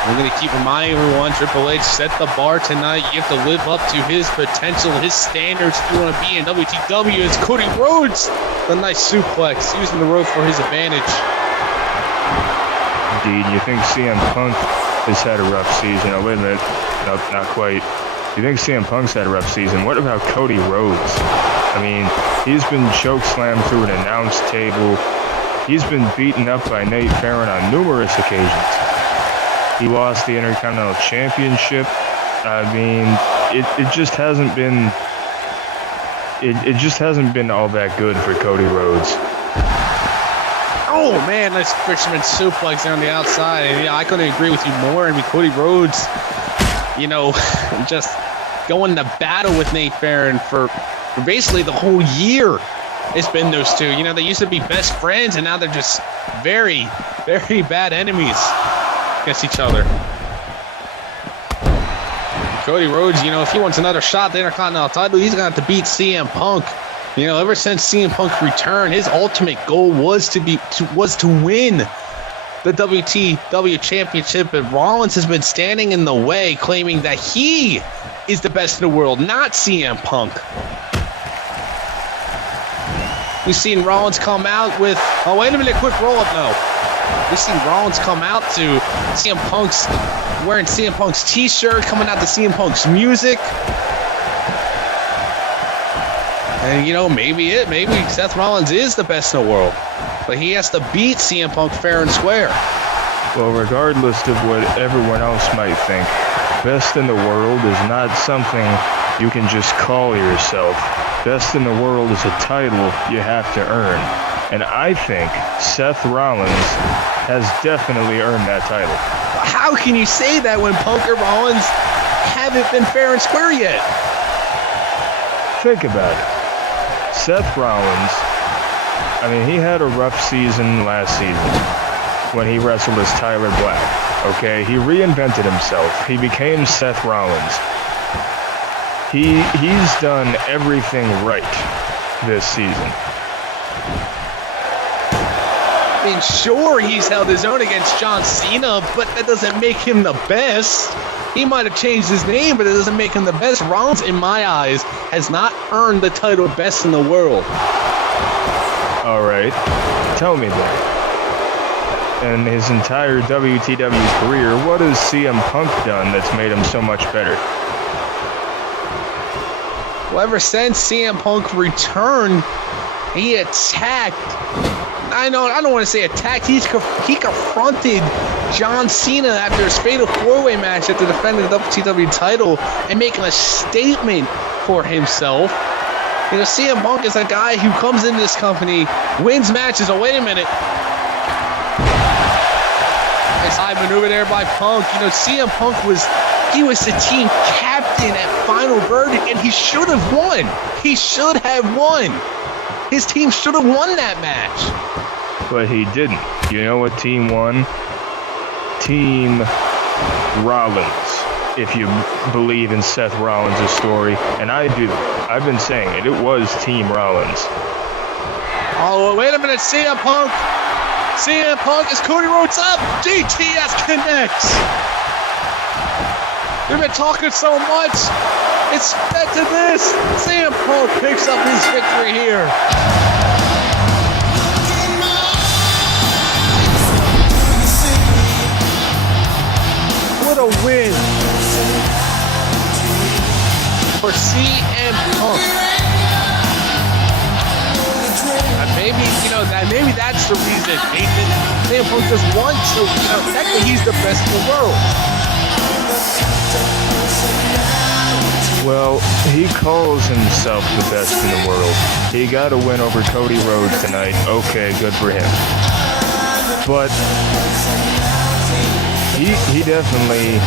we're going to keep reminding everyone, Triple H set the bar tonight. You have to live up to his potential, his standards if you want to be in WTW. It's Cody Rhodes. A nice suplex, using the rope for his advantage. Indeed, you think CM Punk has had a rough season. Oh, wait a minute. Nope, not quite. You think CM Punk's had a rough season? What about Cody Rhodes? I mean, he's been chokeslammed through an announce table. He's been beaten up by Nate Farron on numerous occasions. He lost the Intercontinental Championship. I mean, it just hasn't been. It just hasn't been all that good for Cody Rhodes. Oh man, nice fisherman suplex there on the outside, and yeah, I couldn't agree with you more. I mean, Cody Rhodes, just going to battle with Nate Farron for basically the whole year. It's been those two. They used to be best friends, and now they're just very, very bad enemies against each other. Cody Rhodes, if he wants another shot at the Intercontinental title, he's going to have to beat CM Punk. Ever since CM Punk's return, his ultimate goal was to win the WTW Championship, and Rollins has been standing in the way, claiming that he is the best in the world, not CM Punk. We've seen Rollins come out with, oh wait a minute, quick roll-up, no. We've seen Rollins come out to CM Punk's, wearing CM Punk's t-shirt, coming out to CM Punk's music. And maybe Seth Rollins is the best in the world. But he has to beat CM Punk fair and square. Well, regardless of what everyone else might think, best in the world is not something you can just call yourself. Best in the world is a title you have to earn. And I think Seth Rollins has definitely earned that title. How can you say that when Punk and Rollins haven't been fair and square yet? Think about it. Seth Rollins, he had a rough season last season when he wrestled as Tyler Black. Okay, he reinvented himself. He became Seth Rollins. He's done everything right this season. Sure, he's held his own against John Cena, but that doesn't make him the best. He might have changed his name, but it doesn't make him the best. Rollins, in my eyes, has not earned the title best in the world. All right, tell me then. In his entire WTW career, what has CM Punk done that's made him so much better? Well, ever since CM Punk returned, he attacked. I don't want to say attacked. He confronted John Cena after his fatal four-way match after defending the WTW title and making a statement for himself. CM Punk is a guy who comes into this company, wins matches. Oh, wait a minute. And Nice high maneuver there by Punk. You know, CM Punk was the team captain at Final Verdict, and he should have won. He should have won. His team should have won that match. But he didn't. You know what team won? Team Rollins, if you believe in Seth Rollins' story. And I do. I've been saying it. It was Team Rollins. Oh, wait a minute. CM Punk is Cody Rhodes up. GTS connects. We've been talking so much. Expected this. CM Punk picks up his victory here. What a win for CM Punk. Maybe that's the reason CM Punk just won. So, technically he's the best in the world. Well, he calls himself the best in the world. He got a win over Cody Rhodes tonight. Okay, good for him. But he definitely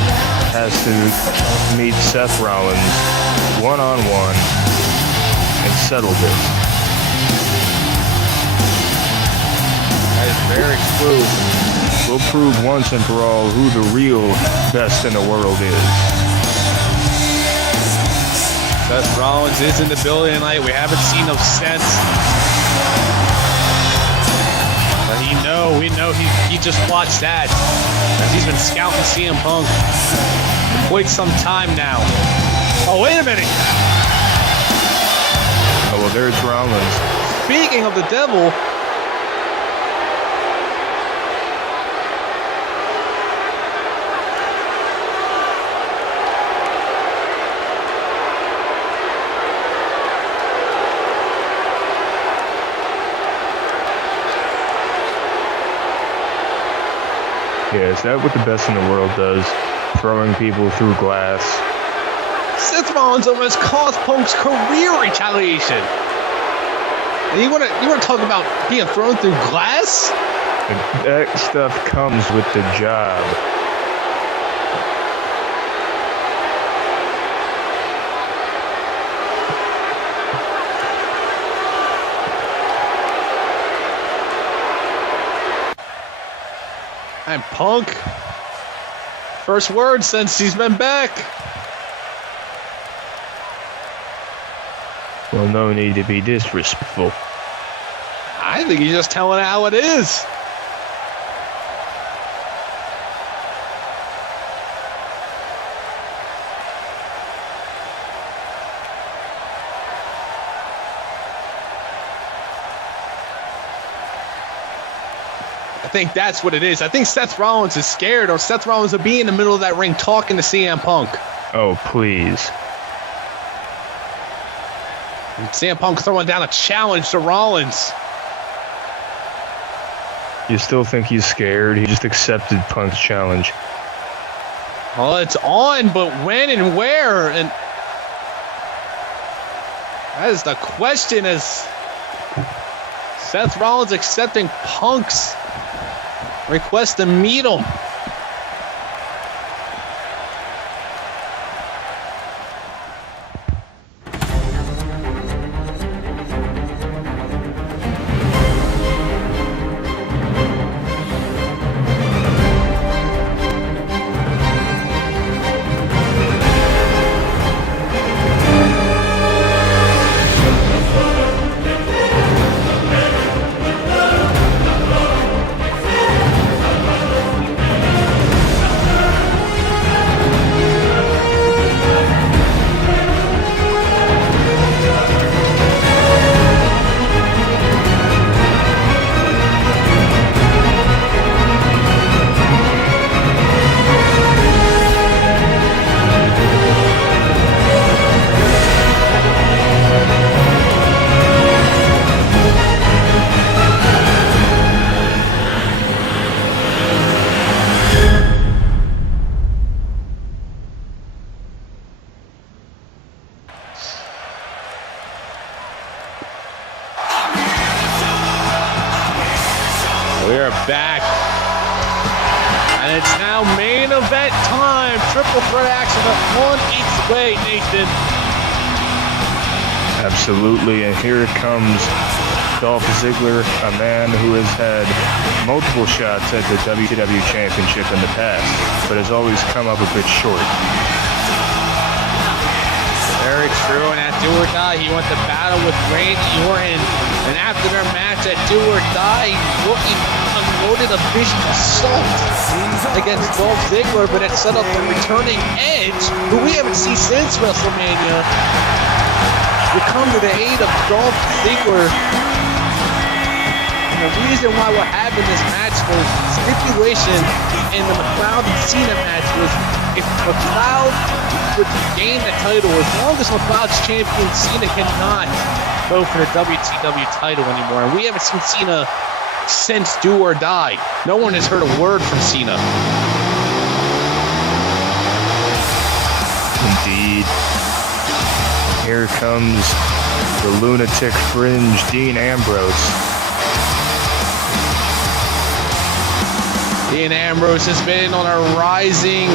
has to meet Seth Rollins one-on-one and settle this. That is very true. We'll prove once and for all who the real best in the world is. Seth Rollins is in the building tonight. We haven't seen no sense. But we know he just watched that. As he's been scouting CM Punk for quite some time now. Oh, wait a minute. Oh, well, there's Rollins. Speaking of the devil, yeah, is that what the best in the world does? Throwing people through glass? Seth Rollins almost cost Punk's career retaliation. And you wanna talk about being thrown through glass? That stuff comes with the job. And Punk, first word since he's been back. Well, no need to be disrespectful. I think he's just telling it how it is. I think that's what it is. I think Seth Rollins is scared, or Seth Rollins will be in the middle of that ring talking to CM Punk. Oh, please. And CM Punk throwing down a challenge to Rollins. You still think he's scared? He just accepted Punk's challenge. Well, it's on, but when and where? And that is the question, as Seth Rollins accepting Punk's request to meet him. And it's now main event time. Triple threat action on each way, Nathan. Absolutely, and here comes Dolph Ziggler, a man who has had multiple shots at the WTW Championship in the past, but has always come up a bit short. Very true, and at Do or Die, he went to battle with Randy Orton, and after their match at Do or Die, he unloaded a vicious assault against Dolph Ziggler, but it set up the returning Edge, who we haven't seen since WrestleMania, to come to the aid of Dolph Ziggler. And the reason why we're having this match was stipulation in the McLeod and Cena match was if McLeod would gain the title, as long as McLeod's champion, Cena cannot go for the WTW title anymore. And we haven't seen Cena since Do or Die. No one has heard a word from Cena. Indeed. Here comes the lunatic fringe, Dean Ambrose. Dean Ambrose has been on a rising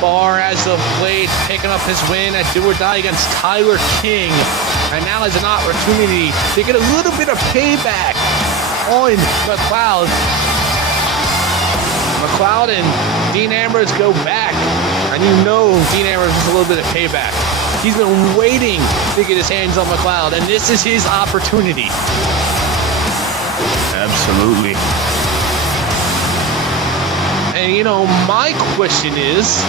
bar as of late, picking up his win at Do or Die against Tyler King. And now has an opportunity to get a little bit of payback on McLeod. McLeod and Dean Ambrose go back, and you know Dean Ambrose has a little bit of payback. He's been waiting to get his hands on McLeod, and this is his opportunity. Absolutely. And you know, my question is,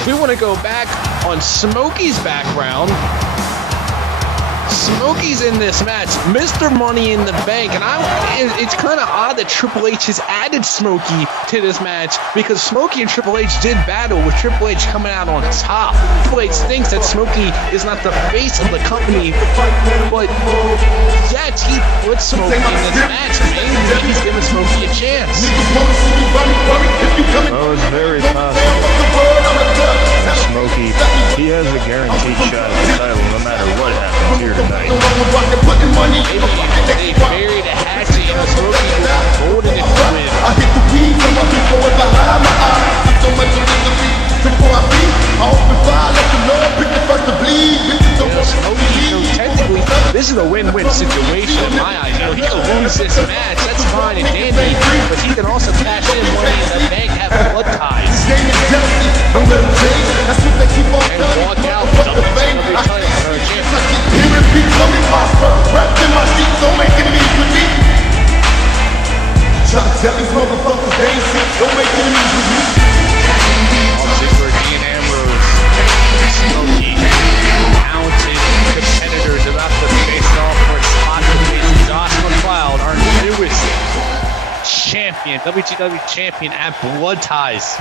if we want to go back on Smokey's background, Smokey's in this match, Mr. Money in the Bank, and it's kind of odd that Triple H has added Smokey to this match because Smokey and Triple H did battle with Triple H coming out on top. Triple H thinks that Smokey is not the face of the company, but yet he put Smokey in this match. Maybe he's giving Smokey a chance. Oh, it's very possible. Smokey, he has a guaranteed shot at the title no matter what happens here tonight. Maybe they buried a hatchet and Smokey was holding it to win. I hit the weed from my people with behind my eyes. So much of misery before I beat. I open fire, let the Lord pick the first to bleed. Smokey, technically, this is a win-win situation in my eyes. He can lose this match, that's fine and dandy, but he can also cash in Money in the Bank, have blood ties, and walk out with the WTW title for a Tell these motherfuckers they ain't sick, don't make enemies with me. Ziggler, Dean Ambrose, Smokey, talented competitors about to face off for a spot to face Josh McLeod, our newest champion, WTW champion at Blood Ties.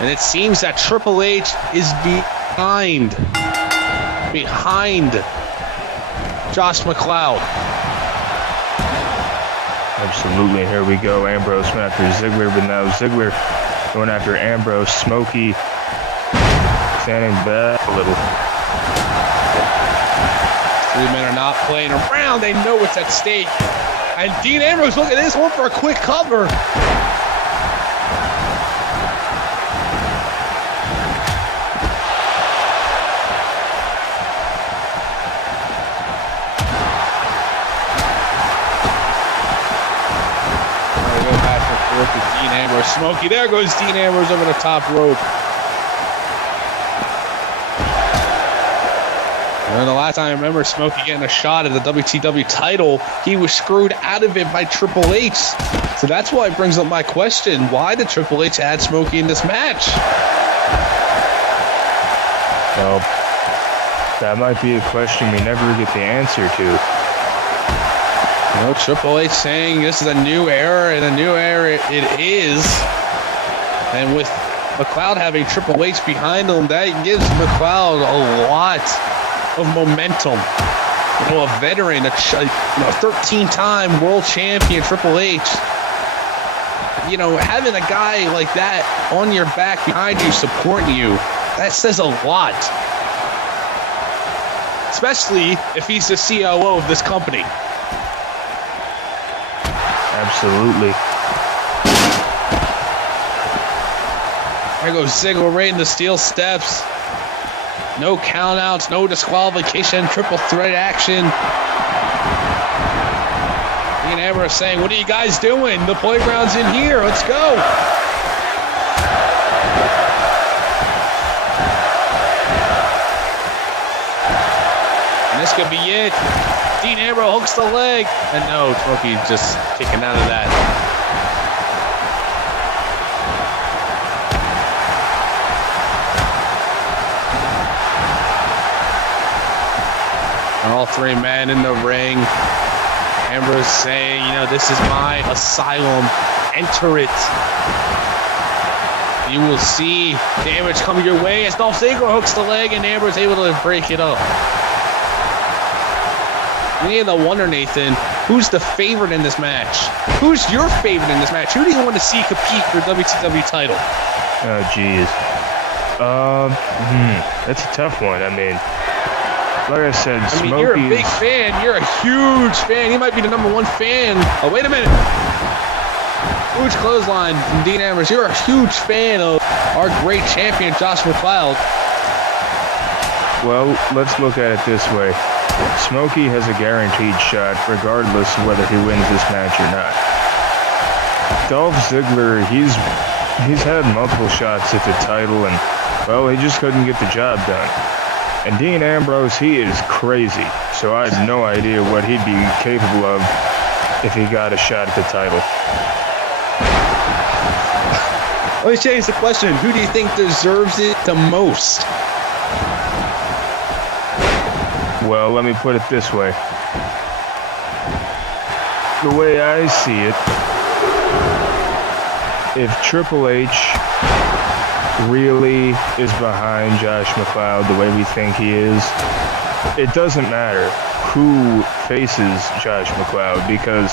And it seems that Triple H is behind Josh McLeod. Absolutely, here we go. Ambrose went after Ziggler, but now Ziggler going after Ambrose. Smokey standing back a little. Three men are not playing around. They know what's at stake. And Dean Ambrose, look at this one for a quick cover. Dean Ambrose, Smokey, there goes Dean Ambrose over the top rope. And the last time I remember Smokey getting a shot at the WTW title, he was screwed out of it by Triple H. So that's why it brings up my question. Why did Triple H add Smokey in this match? Well, that might be a question we never get the answer to. You know, Triple H saying this is a new era, and a new era it is. And with McLeod having Triple H behind him, that gives McLeod a lot of momentum. You know, a veteran, a 13-time world champion, Triple H. You know, having a guy like that on your back behind you, supporting you, that says a lot. Especially if he's the COO of this company. There goes Ziggler right in the steel steps. No countouts, no disqualification, triple threat action. Dean Ambrose saying, what are you guys doing? The playground's in here. Let's go. And this could be it. Dean Ambrose hooks the leg. And no, Smokey just kicking out of that. All three men in the ring. Ambrose saying, you know, this is my asylum. Enter it. You will see damage coming your way as Dolph Ziggler hooks the leg and Ambrose able to break it up. We need to wonder, Nathan, who's the favorite in this match? Who's your favorite in this match? Who do you want to see compete for the WTW title? Oh, jeez. That's a tough one. I mean, like I said, Smokey. You're a big fan. You're a huge fan. He might be the #1 fan. Oh, wait a minute. Huge clothesline from Dean Ambrose. You're a huge fan of our great champion, Josh McLeod. Well, let's look at it this way. Smokey has a guaranteed shot regardless of whether he wins this match or not. Dolph Ziggler, he's had multiple shots at the title and, well, he just couldn't get the job done. And Dean Ambrose, he is crazy, so I have no idea what he'd be capable of if he got a shot at the title. Let me change the question. Who do you think deserves it the most? Well, let me put it this way. The way I see it, if Triple H really is behind Josh McLeod the way we think he is, it doesn't matter who faces Josh McLeod because,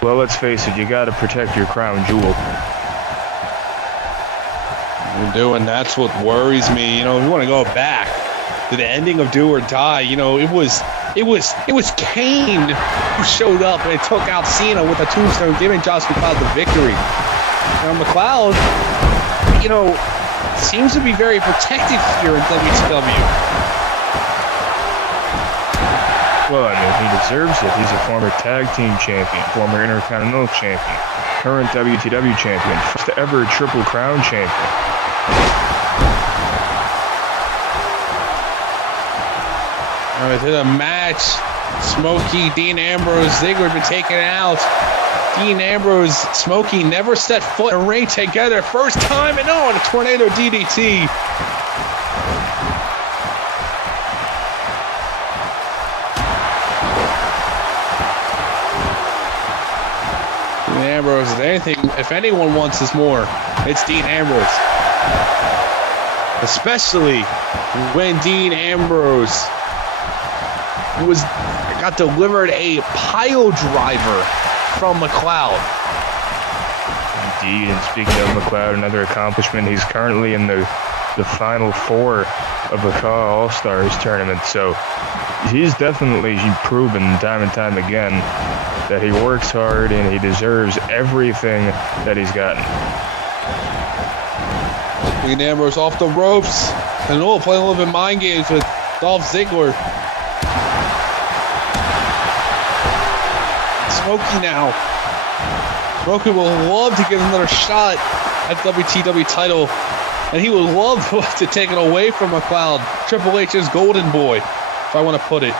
well, let's face it, you got to protect your crown jewel. You do, and that's what worries me. You know, if you want to go back to the ending of Do or Die, you know, it was Kane who showed up and took out Cena with a tombstone, giving Josh McLeod the victory. Now McLeod, you know, seems to be very protected here in WTW. Well, I mean, he deserves it. He's a former tag team champion, former Intercontinental champion, current WTW champion, first ever Triple Crown champion. All right, to the match. Smokey, Dean Ambrose, Ziggler been taken out. Dean Ambrose, Smokey never set foot in a ring together. First time, and a tornado DDT. Dean Ambrose, if anyone wants this more, it's Dean Ambrose. Especially when Dean Ambrose got delivered a pile driver from McLeod. Indeed, and speaking of McLeod, another accomplishment, he's currently in the final four of the Raw All-Stars tournament, so he's definitely proven time and time again that he works hard and he deserves everything that he's gotten. Dean Ambrose off the ropes, and playing a little bit mind games with Dolph Ziggler. Smokey now. Smokey will love to get another shot at WTW title, and he would love to take it away from McLeod, Triple H's golden boy, if I want to put it.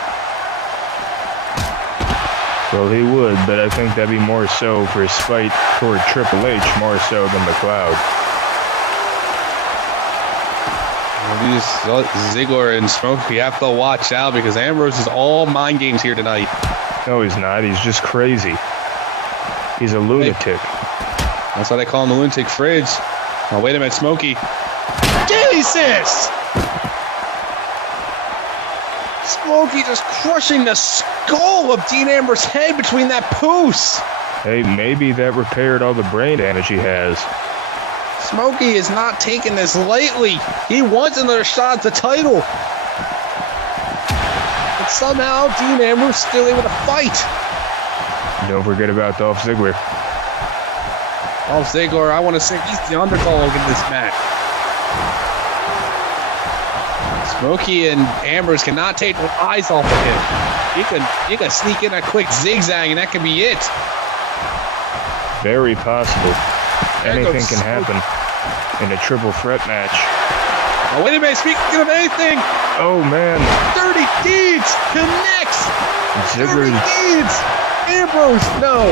Well, he would, but I think that'd be more so for his fight toward Triple H, more so than McLeod. These Ziggler and Smokey have to watch out because Ambrose is all mind games here tonight. No, he's not. He's just crazy. He's a lunatic. That's why they call him the lunatic fridge. Oh, wait a minute, Smokey. Jesus! Smokey just crushing the skull of Dean Ambrose's head between that poos. Hey, maybe that repaired all the brain damage he has. Smokey is not taking this lightly. He wants another shot at the title. But somehow Dean Ambrose still able to fight. Don't forget about Dolph Ziggler. Dolph Ziggler, I want to say he's the underdog in this match. Smokey and Ambrose cannot take their eyes off of him. You can sneak in a quick zigzag, and that can be it. Very possible. Anything can happen in a triple threat match. Oh, wait a minute. Speaking of anything. Oh, man. Dirty Deeds connects. Ziggler. Dirty Deeds. Ambrose, no.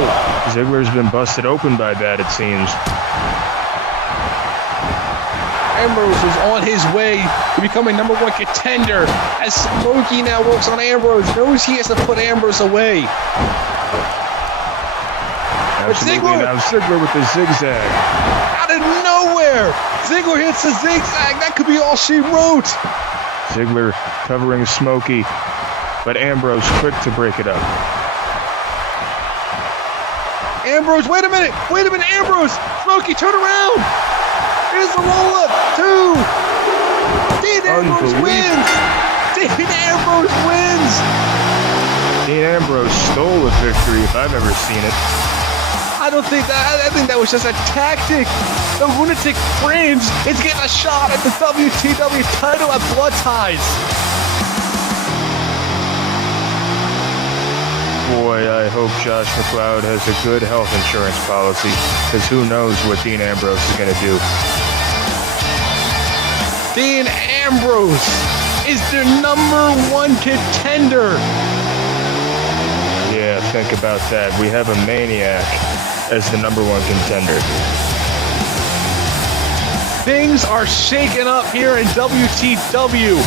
Ziggler's been busted open by that, it seems. Ambrose is on his way to becoming #1 contender as Smokey now works on Ambrose. Knows he has to put Ambrose away. Absolutely. Now Ziggler with the zigzag. Out of nowhere, Ziggler hits a zigzag. That could be all she wrote. Ziggler covering Smokey, but Ambrose quick to break it up. Ambrose, wait a minute, Ambrose. Smokey, turn around. Here's the roll-up, 2. Dean Ambrose wins. Dean Ambrose wins. Dean Ambrose stole a victory if I've ever seen it. I think that was just a tactic. The Lunatic Fringe is getting a shot at the WTW title at Blood Ties. Boy, I hope Josh McLeod has a good health insurance policy, because who knows what Dean Ambrose is going to do. Dean Ambrose is the #1 contender. Yeah, think about that. We have a maniac as the #1 contender. Things are shaking up here in WTW.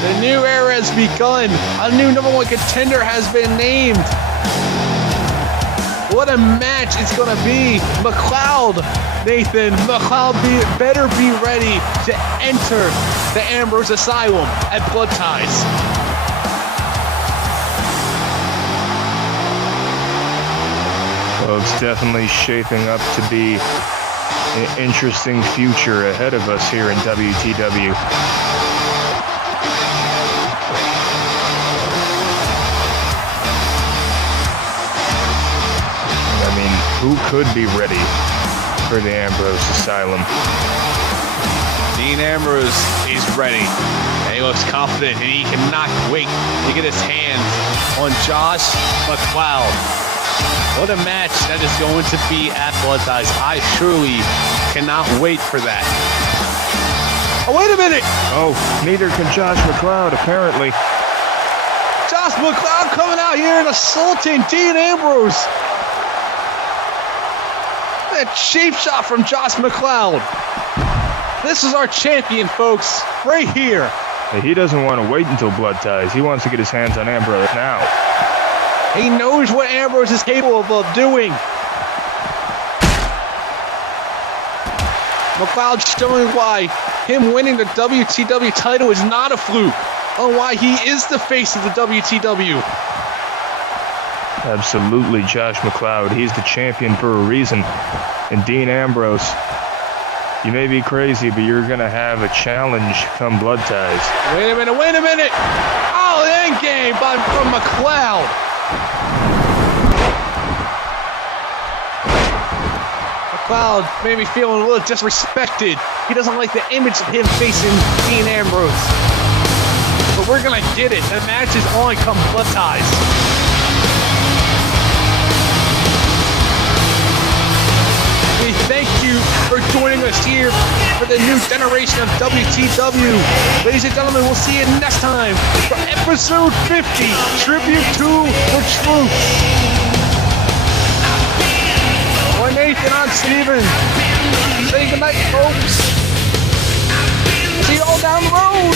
The new era has begun. A new #1 contender has been named. What a match it's going to be. McLeod, Nathan, better be ready to enter the Ambrose Asylum at Blood Ties. Well, it's definitely shaping up to be an interesting future ahead of us here in WTW. I mean, who could be ready for the Ambrose Asylum? Dean Ambrose is ready. And he looks confident, and he cannot wait to get his hands on Josh McLeod. What a match that is going to be at Blood Ties. I surely cannot wait for that. Oh, wait a minute! Oh, neither can Josh McLeod, apparently. Josh McLeod coming out here and assaulting Dean Ambrose. That cheap shot from Josh McLeod. This is our champion, folks, right here. He doesn't want to wait until Blood Ties. He wants to get his hands on Ambrose now. He knows what Ambrose is capable of doing. McLeod showing why him winning the WTW title is not a fluke, and why he is the face of the WTW. Absolutely, Josh McLeod. He's the champion for a reason. And Dean Ambrose, you may be crazy, but you're going to have a challenge come Blood Ties. Wait a minute. Oh, the end game from McLeod. McLeod made me feel a little disrespected. He doesn't like the image of him facing Dean Ambrose. But we're going to get it. The match is on come Blood Ties. We thank you for joining us here for the new generation of WTW. Ladies and gentlemen, we'll see you next time for episode 50, Tribute to the Truth. I'm Nathan, I'm Steven. Say goodnight, folks. See you all down the road.